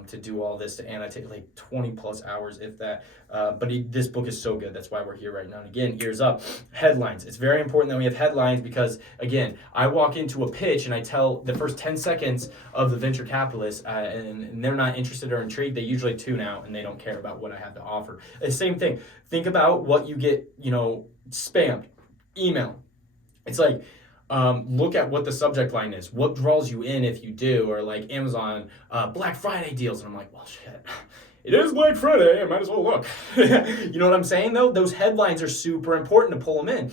to do all this, to annotate, like 20 plus hours if that. But this book is so good. That's why we're here right now. And again, ears up. Headlines. It's very important that we have headlines because, again, I walk into a pitch and I tell the first 10 seconds of the venture capitalist and they're not interested or intrigued. They usually tune out and they don't care about what I have to offer. The same thing. Think about what you get, spammed, email. It's like, look at what the subject line is. What draws you in if you do? Or like Amazon, Black Friday deals. And I'm like, well, shit. It is Black Friday. I might as well look. You know what I'm saying, though? Those headlines are super important to pull them in.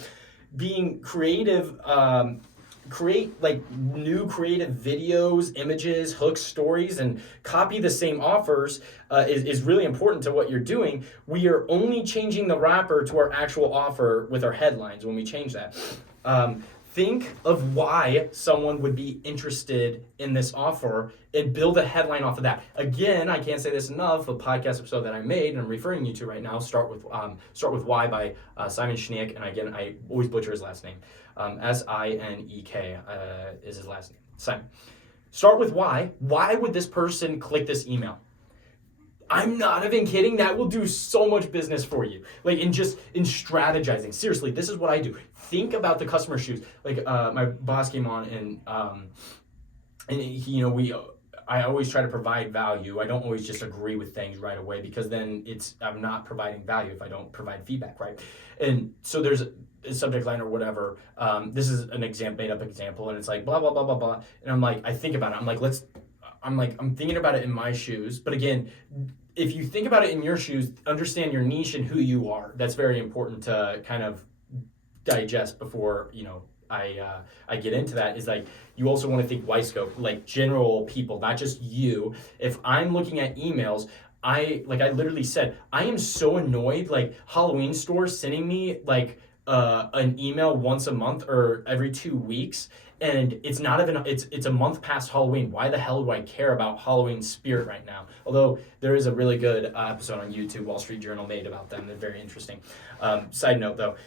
Being creative, create like new creative videos, images, hooks, stories, and copy the same offers is really important to what you're doing. We are only changing the wrapper to our actual offer with our headlines when we change that. think of why someone would be interested in this offer and build a headline off of that. Again, I can't say this enough. A podcast episode that I made and I'm referring you to right now, Start with Why by Simon Sinek. And again, I always butcher his last name. Sinek is his last name. Simon. Start with why. Why would this person click this email? I'm not even kidding. That will do so much business for you. Like in strategizing. Seriously, this is what I do. Think about the customer shoes. Like my boss came on and he, I always try to provide value. I don't always just agree with things right away because then I'm not providing value if I don't provide feedback, right? And so there's a subject line or whatever. This is an made up example, and it's like blah blah blah blah blah. And I'm like, I think about it. I'm thinking about it in my shoes. But again, if you think about it in your shoes, understand your niche and who you are. That's very important to kind of digest before, I get into that. Is like, you also want to think wide scope, like general people, not just you. If I'm looking at emails, I literally said, I am so annoyed, like Halloween stores sending me like an email once a month or every 2 weeks. And it's not even, it's a month past Halloween. Why the hell do I care about Halloween spirit right now? Although there is a really good episode on YouTube, Wall Street Journal made about them. They're very interesting. Side note though,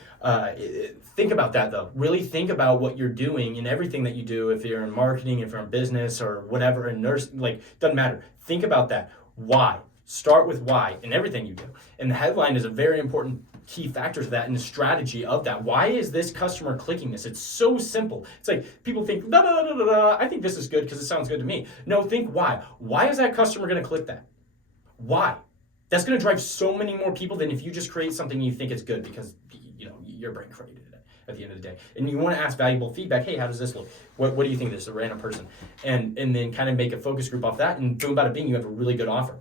think about that though. Really think about what you're doing in everything that you do. If you're in marketing, if you're in business or whatever, in nursing, like, doesn't matter. Think about that. Why? Start with why in everything you do. And the headline is a very important key factor to that and the strategy of that. Why is this customer clicking this? It's so simple. It's like people think, da, da, da, da, da. I think this is good because it sounds good to me. No, think why. Why is that customer going to click that? Why? That's going to drive so many more people than if you just create something you think is good because your brain created it at the end of the day. And you want to ask valuable feedback. Hey, how does this look? What do you think of this? A random person. And then kind of make a focus group off that, and boom, bada bing, you have a really good offer.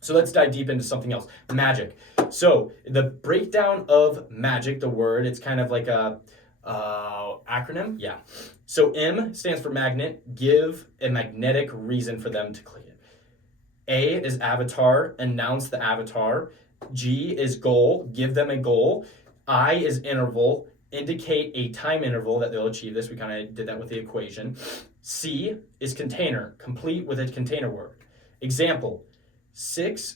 So let's dive deep into something else. Magic. So the breakdown of magic, the word, it's kind of like a acronym. Yeah. So M stands for magnet. Give a magnetic reason for them to click it. A is avatar. Announce the avatar. G is goal. Give them a goal. I is interval. Indicate a time interval that they'll achieve this. We kind of did that with the equation. C is container. Complete with a container word. Example.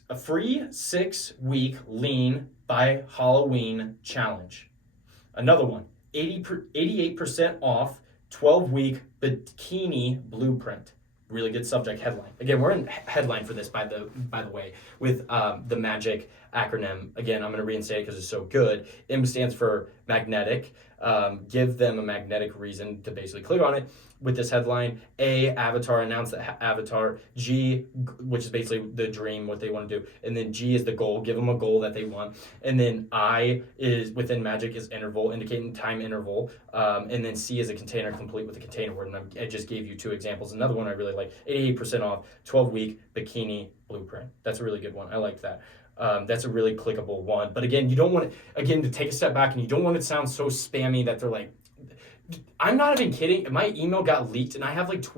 A free 6-week lean by Halloween challenge. Another one, 88% off 12-week bikini blueprint. Really good subject headline. Again, we're in headline for this, by the way, with the MAGIC acronym. Again, I'm going to reinstate it because it's so good. M stands for magnetic. Give them a magnetic reason to basically click on it with this headline. A, avatar, announce the avatar. G, which is basically the dream, what they want to do. And then G is the goal. Give them a goal that they want. And then I is within magic is interval, indicating time interval. And then C is a container, complete with a container word. And I just gave you 2 examples. Another one I really like, 88% off, 12-week bikini blueprint. That's a really good one. I like that. That's a really clickable one. But again, you don't want it, again, to take a step back, and you don't want it to sound so spammy that they're like, I'm not even kidding. My email got leaked, and I have like 10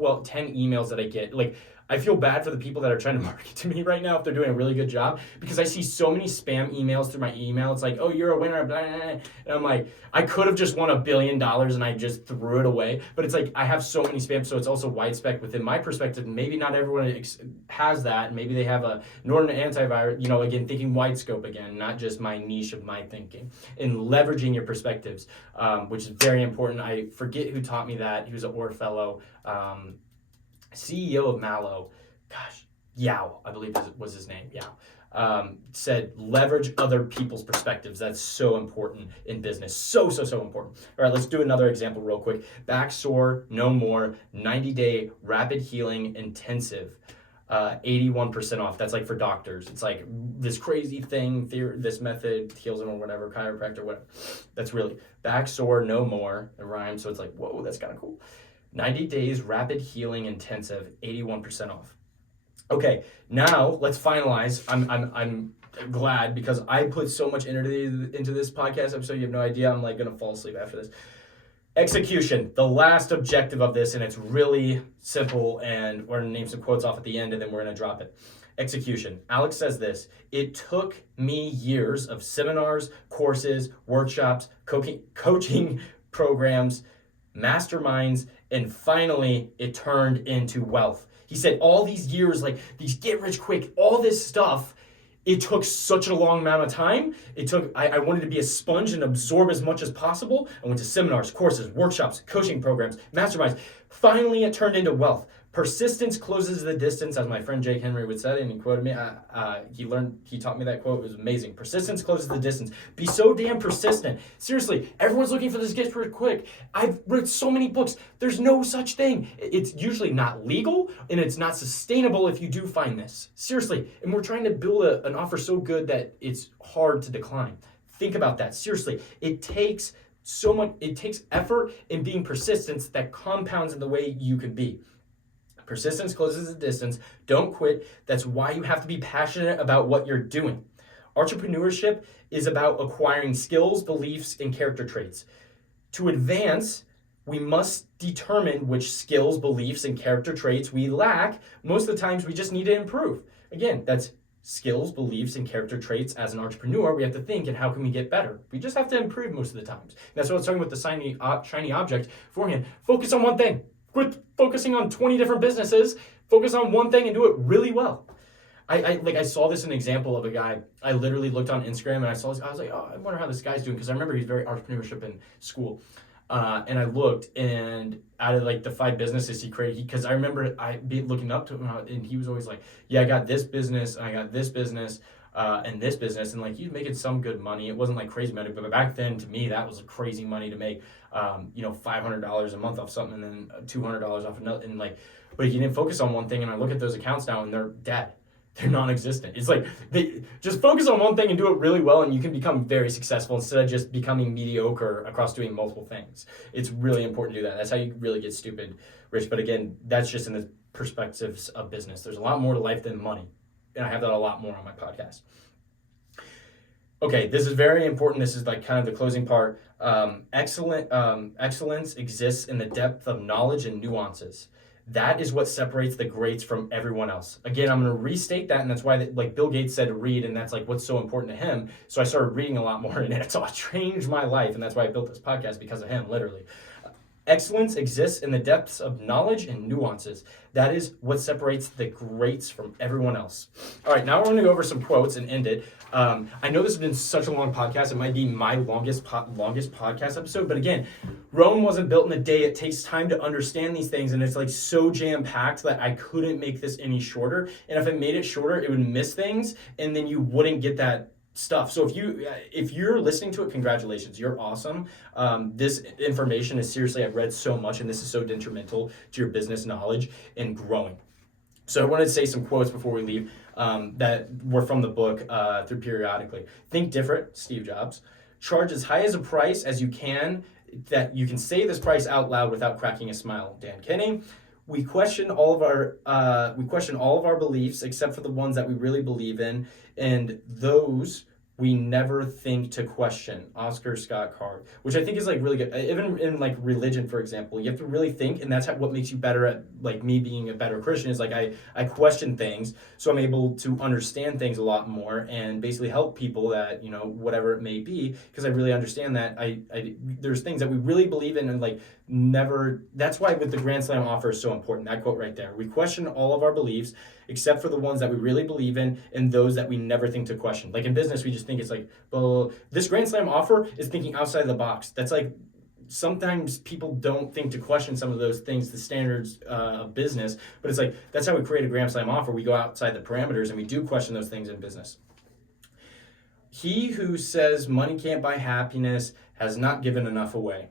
emails that I get. Like, I feel bad for the people that are trying to market to me right now if they're doing a really good job, because I see so many spam emails through my email. It's like, oh, you're a winner. Blah, blah, blah. And I'm like, I could have just won $1 billion and I just threw it away. But it's like, I have so many spam. So it's also wide spec within my perspective. Maybe not everyone has that. Maybe they have a Norton antivirus, again, thinking wide scope again, not just my niche of my thinking, and leveraging your perspectives, which is very important. I forget who taught me that. He was an Orr fellow. CEO of Mallow, Yao, I believe was his name, Yao, said leverage other people's perspectives. That's so important in business. So important. All right, let's do another example real quick. Back sore, no more, 90-day rapid healing intensive, 81% off. That's like for doctors. It's like this crazy thing, this method heals them or whatever, chiropractor, whatever. That's really back sore, no more. It rhymes, so it's like, whoa, that's kind of cool. 90 days rapid healing intensive, 81% off. Okay, now let's finalize. I'm glad because I put so much energy into this podcast episode. You have no idea. I'm like gonna fall asleep after this. Execution, the last objective of this, and it's really simple. And we're gonna name some quotes off at the end, and then we're gonna drop it. Execution. Alex says this: it took me years of seminars, courses, workshops, coaching programs, masterminds, and finally it turned into wealth. He said all these years, like these get rich quick, all this stuff, it took such a long amount of time. I wanted to be a sponge and absorb as much as possible. I went to seminars, courses, workshops, coaching programs, masterminds. Finally, it turned into wealth. Persistence closes the distance, as my friend Jake Henry would say, and he quoted me. He taught me that quote. It was amazing. Persistence closes the distance. Be so damn persistent. Seriously, everyone's looking for this get rich quick. I've read so many books. There's no such thing. It's usually not legal, and it's not sustainable if you do find this. Seriously, and we're trying to build an offer so good that it's hard to decline. Think about that. Seriously, it takes so much. It takes effort in being persistent that compounds in the way you can be. Persistence closes the distance. Don't quit. That's why you have to be passionate about what you're doing. Entrepreneurship is about acquiring skills, beliefs, and character traits. To advance, we must determine which skills, beliefs, and character traits we lack. Most of the times, we just need to improve. Again, that's skills, beliefs, and character traits. As an entrepreneur, we have to think, and how can we get better? We just have to improve most of the times. And that's what I was talking about the shiny object beforehand. Focus on one thing. Quit focusing on 20 different businesses. Focus on one thing and do it really well. I saw this an example of a guy. I literally looked on Instagram and I saw this. I was like, oh, I wonder how this guy's doing, because I remember he's very entrepreneurship in school. And I looked, and out of like the 5 businesses he created, because I remember looking up to him, and he was always like, yeah, I got this business, and I got this business, and this business, and like he was making some good money. It wasn't like crazy money, but back then to me that was crazy money to make. $500 a month off something, and then $200 off another, and like, but he didn't focus on one thing. And I look at those accounts now, and they're dead. They're non-existent. It's like they just focus on one thing and do it really well, and you can become very successful instead of just becoming mediocre across doing multiple things. It's really important to do that. That's how you really get stupid rich. But again, that's just in the perspectives of business. There's a lot more to life than money, and I have that a lot more on my podcast. Okay, this is very important. This is like kind of the closing part. Excellence exists in the depth of knowledge and nuances. That is what separates the greats from everyone else. Again, I'm going to restate that, and that's why, like Bill Gates said, to read, and that's like what's so important to him. So I started reading a lot more, and it changed my life, and that's why I built this podcast, because of him, literally. Excellence exists in the depths of knowledge and nuances. That is what separates the greats from everyone else. All right, now we're going to go over some quotes and end it. I know this has been such a long podcast. It might be my longest podcast episode. But again, Rome wasn't built in a day. It takes time to understand these things. And it's like so jam-packed that I couldn't make this any shorter. And if I made it shorter, it would miss things. And then you wouldn't get that stuff. So if you're listening to it, congratulations, you're awesome. This information is seriously, I've read so much, and this is so detrimental to your business knowledge and growing. So I wanted to say some quotes before we leave that were from the book through periodically. Think different, Steve Jobs. Charge as high as a price as you can, that you can say this price out loud without cracking a smile, Dan Kenney. We question all of our beliefs except for the ones that we really believe in, and those we never think to question, Oscar Scott Card, which I think is like really good. Even in like religion, for example, you have to really think, and that's what makes you better at, like me being a better Christian, is like I question things, so I'm able to understand things a lot more and basically help people that, whatever it may be, because I really understand that there's things that we really believe in and like never. That's why with the Grand Slam offer is so important. That quote right there. We question all of our beliefs except for the ones that we really believe in and those that we never think to question. Like in business, we just think it's like, well, this Grand Slam offer is thinking outside the box. That's like, sometimes people don't think to question some of those things, the standards of business, but it's like, that's how we create a Grand Slam offer. We go outside the parameters and we do question those things in business. He who says money can't buy happiness has not given enough away.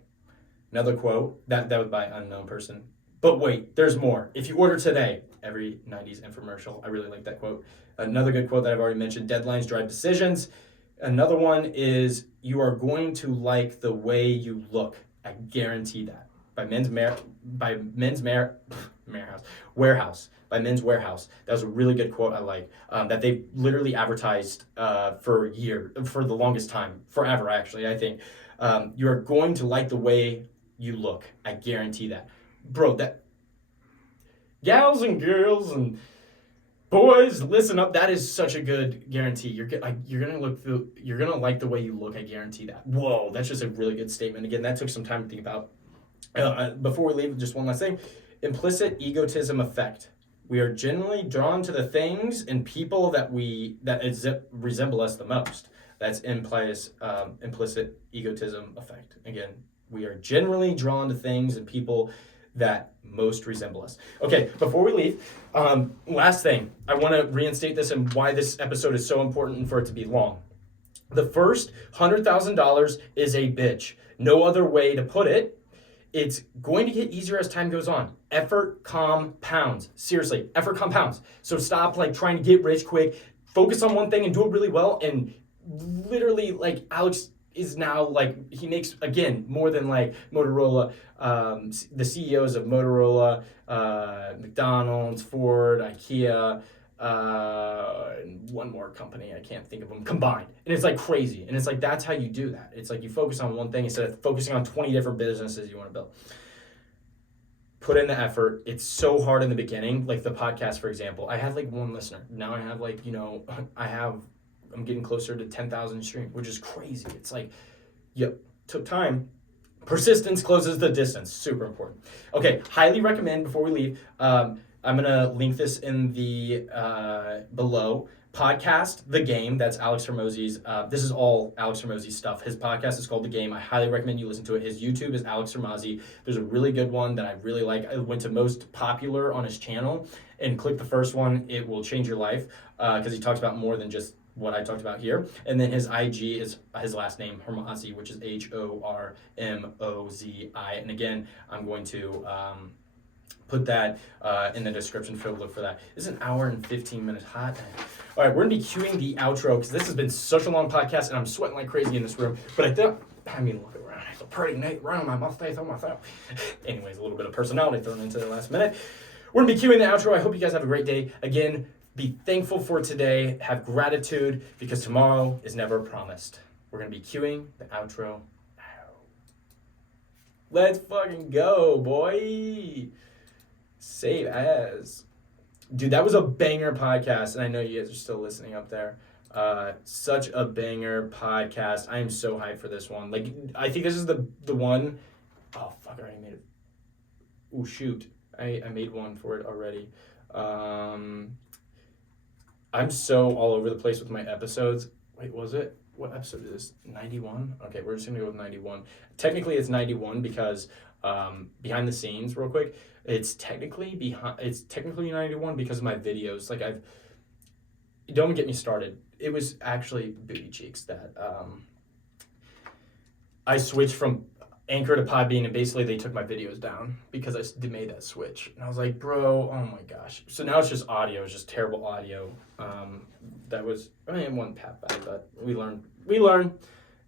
Another quote, that was by an unknown person. But wait, there's more. If you order today, every 90s infomercial. I really like that quote. Another good quote that I've already mentioned, deadlines drive decisions. Another one is, you are going to like the way you look. I guarantee that. By Men's Warehouse. By Men's Warehouse. That was a really good quote I like. That they literally advertised for the longest time. Forever, actually, I think. You are going to like the way you look. I guarantee that. Bro, that gals and girls and boys, listen up. That is such a good guarantee. You're gonna like the way you look. I guarantee that. Whoa, that's just a really good statement. Again, that took some time to think about. Before we leave, just one last thing. Implicit egotism effect. We are generally drawn to the things and people that resemble us the most. That's implicit egotism effect. Again, we are generally drawn to things and people that most resemble us. Okay, before we leave, last thing, I want to reinstate this and why this episode is so important for it to be long. The first $100,000 is a bitch. No other way to put it. It's going to get easier as time goes on. Effort compounds. Seriously, effort compounds. So stop trying to get rich quick. Focus on one thing and do it really well. And literally, Alex is now he makes again more than Motorola. The CEOs of Motorola, McDonald's, Ford, IKEA. And one more company, I can't think of them, combined. And it's crazy. And it's that's how you do that. It's you focus on one thing instead of focusing on 20 different businesses you want to build. Put in the effort. It's so hard in the beginning. The podcast, for example, I had one listener. Now I have I'm getting closer to 10,000 streams, which is crazy. It's took time. Persistence closes the distance. Super important. Okay, highly recommend before we leave. I'm going to link this in the below. Podcast, The Game. That's Alex Hormozi's. This is all Alex Hormozi's stuff. His podcast is called The Game. I highly recommend you listen to it. His YouTube is Alex Hormozi. There's a really good one that I really like. I went to most popular on his channel and click the first one. It will change your life because he talks about more than just what I talked about here. And then his IG is his last name, Hormozi, which is Hormozi. And again, I'm going to put that in the description field. Look for that. It's an hour and 15 minutes hot. All right, we're going to be cueing the outro because this has been such a long podcast and I'm sweating like crazy in this room. But look around. It's a pretty night around my mustache on myself. Anyways, a little bit of personality thrown into the last minute. We're going to be cueing the outro. I hope you guys have a great day. Again, be thankful for today. Have gratitude because tomorrow is never promised. We're going to be cueing the outro now. Let's fucking go, boy. Save as. Dude, that was a banger podcast, and I know you guys are still listening up there. Such a banger podcast. I am so hyped for this one. I think this is the one. Oh, fuck, I already made it. Oh, shoot. I made one for it already. I'm so all over the place with my episodes. Wait, was it? What episode is this? 91? Okay, we're just going to go with 91. Technically, it's 91 because behind the scenes, real quick, it's technically 91 because of my videos. Don't get me started. It was actually Booty Cheeks that I switched from Anchor to Podbean, and basically they took my videos down because I made that switch. And I was like, bro, oh my gosh. So now it's just audio. It's just terrible audio. It wasn't that bad, but we learn.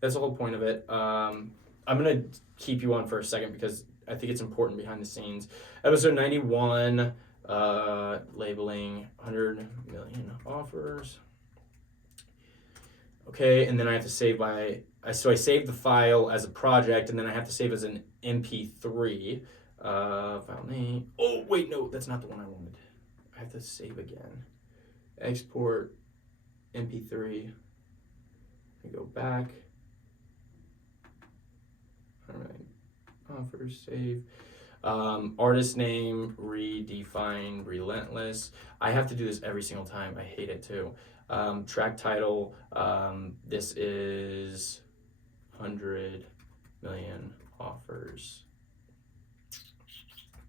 That's the whole point of it. I'm going to keep you on for a second because I think it's important behind the scenes. Episode 91, labeling 100 million offers. Okay, and then I have to save so I saved the file as a project, and then I have to save as an MP3. File name. Oh, wait, no, that's not the one I wanted. I have to save again. Export MP3. I go back. All right. Offers, save. Artist name, redefine, relentless. I have to do this every single time. I hate it too. Track title, this is 100 million offers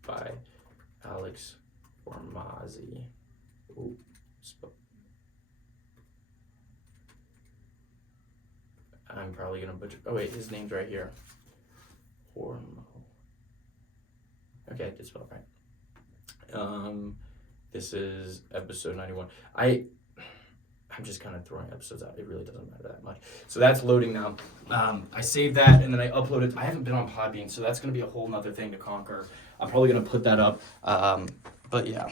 by Alex Hormozi. Ooh, I'm probably gonna butcher. Oh wait, his name's right here. Okay, I did spell it right. This is episode 91. I'm just kind of throwing episodes out. It really doesn't matter that much. So that's loading now. I saved that and then I uploaded. I haven't been on Podbean, so that's going to be a whole nother thing to conquer. I'm probably going to put that up. But yeah.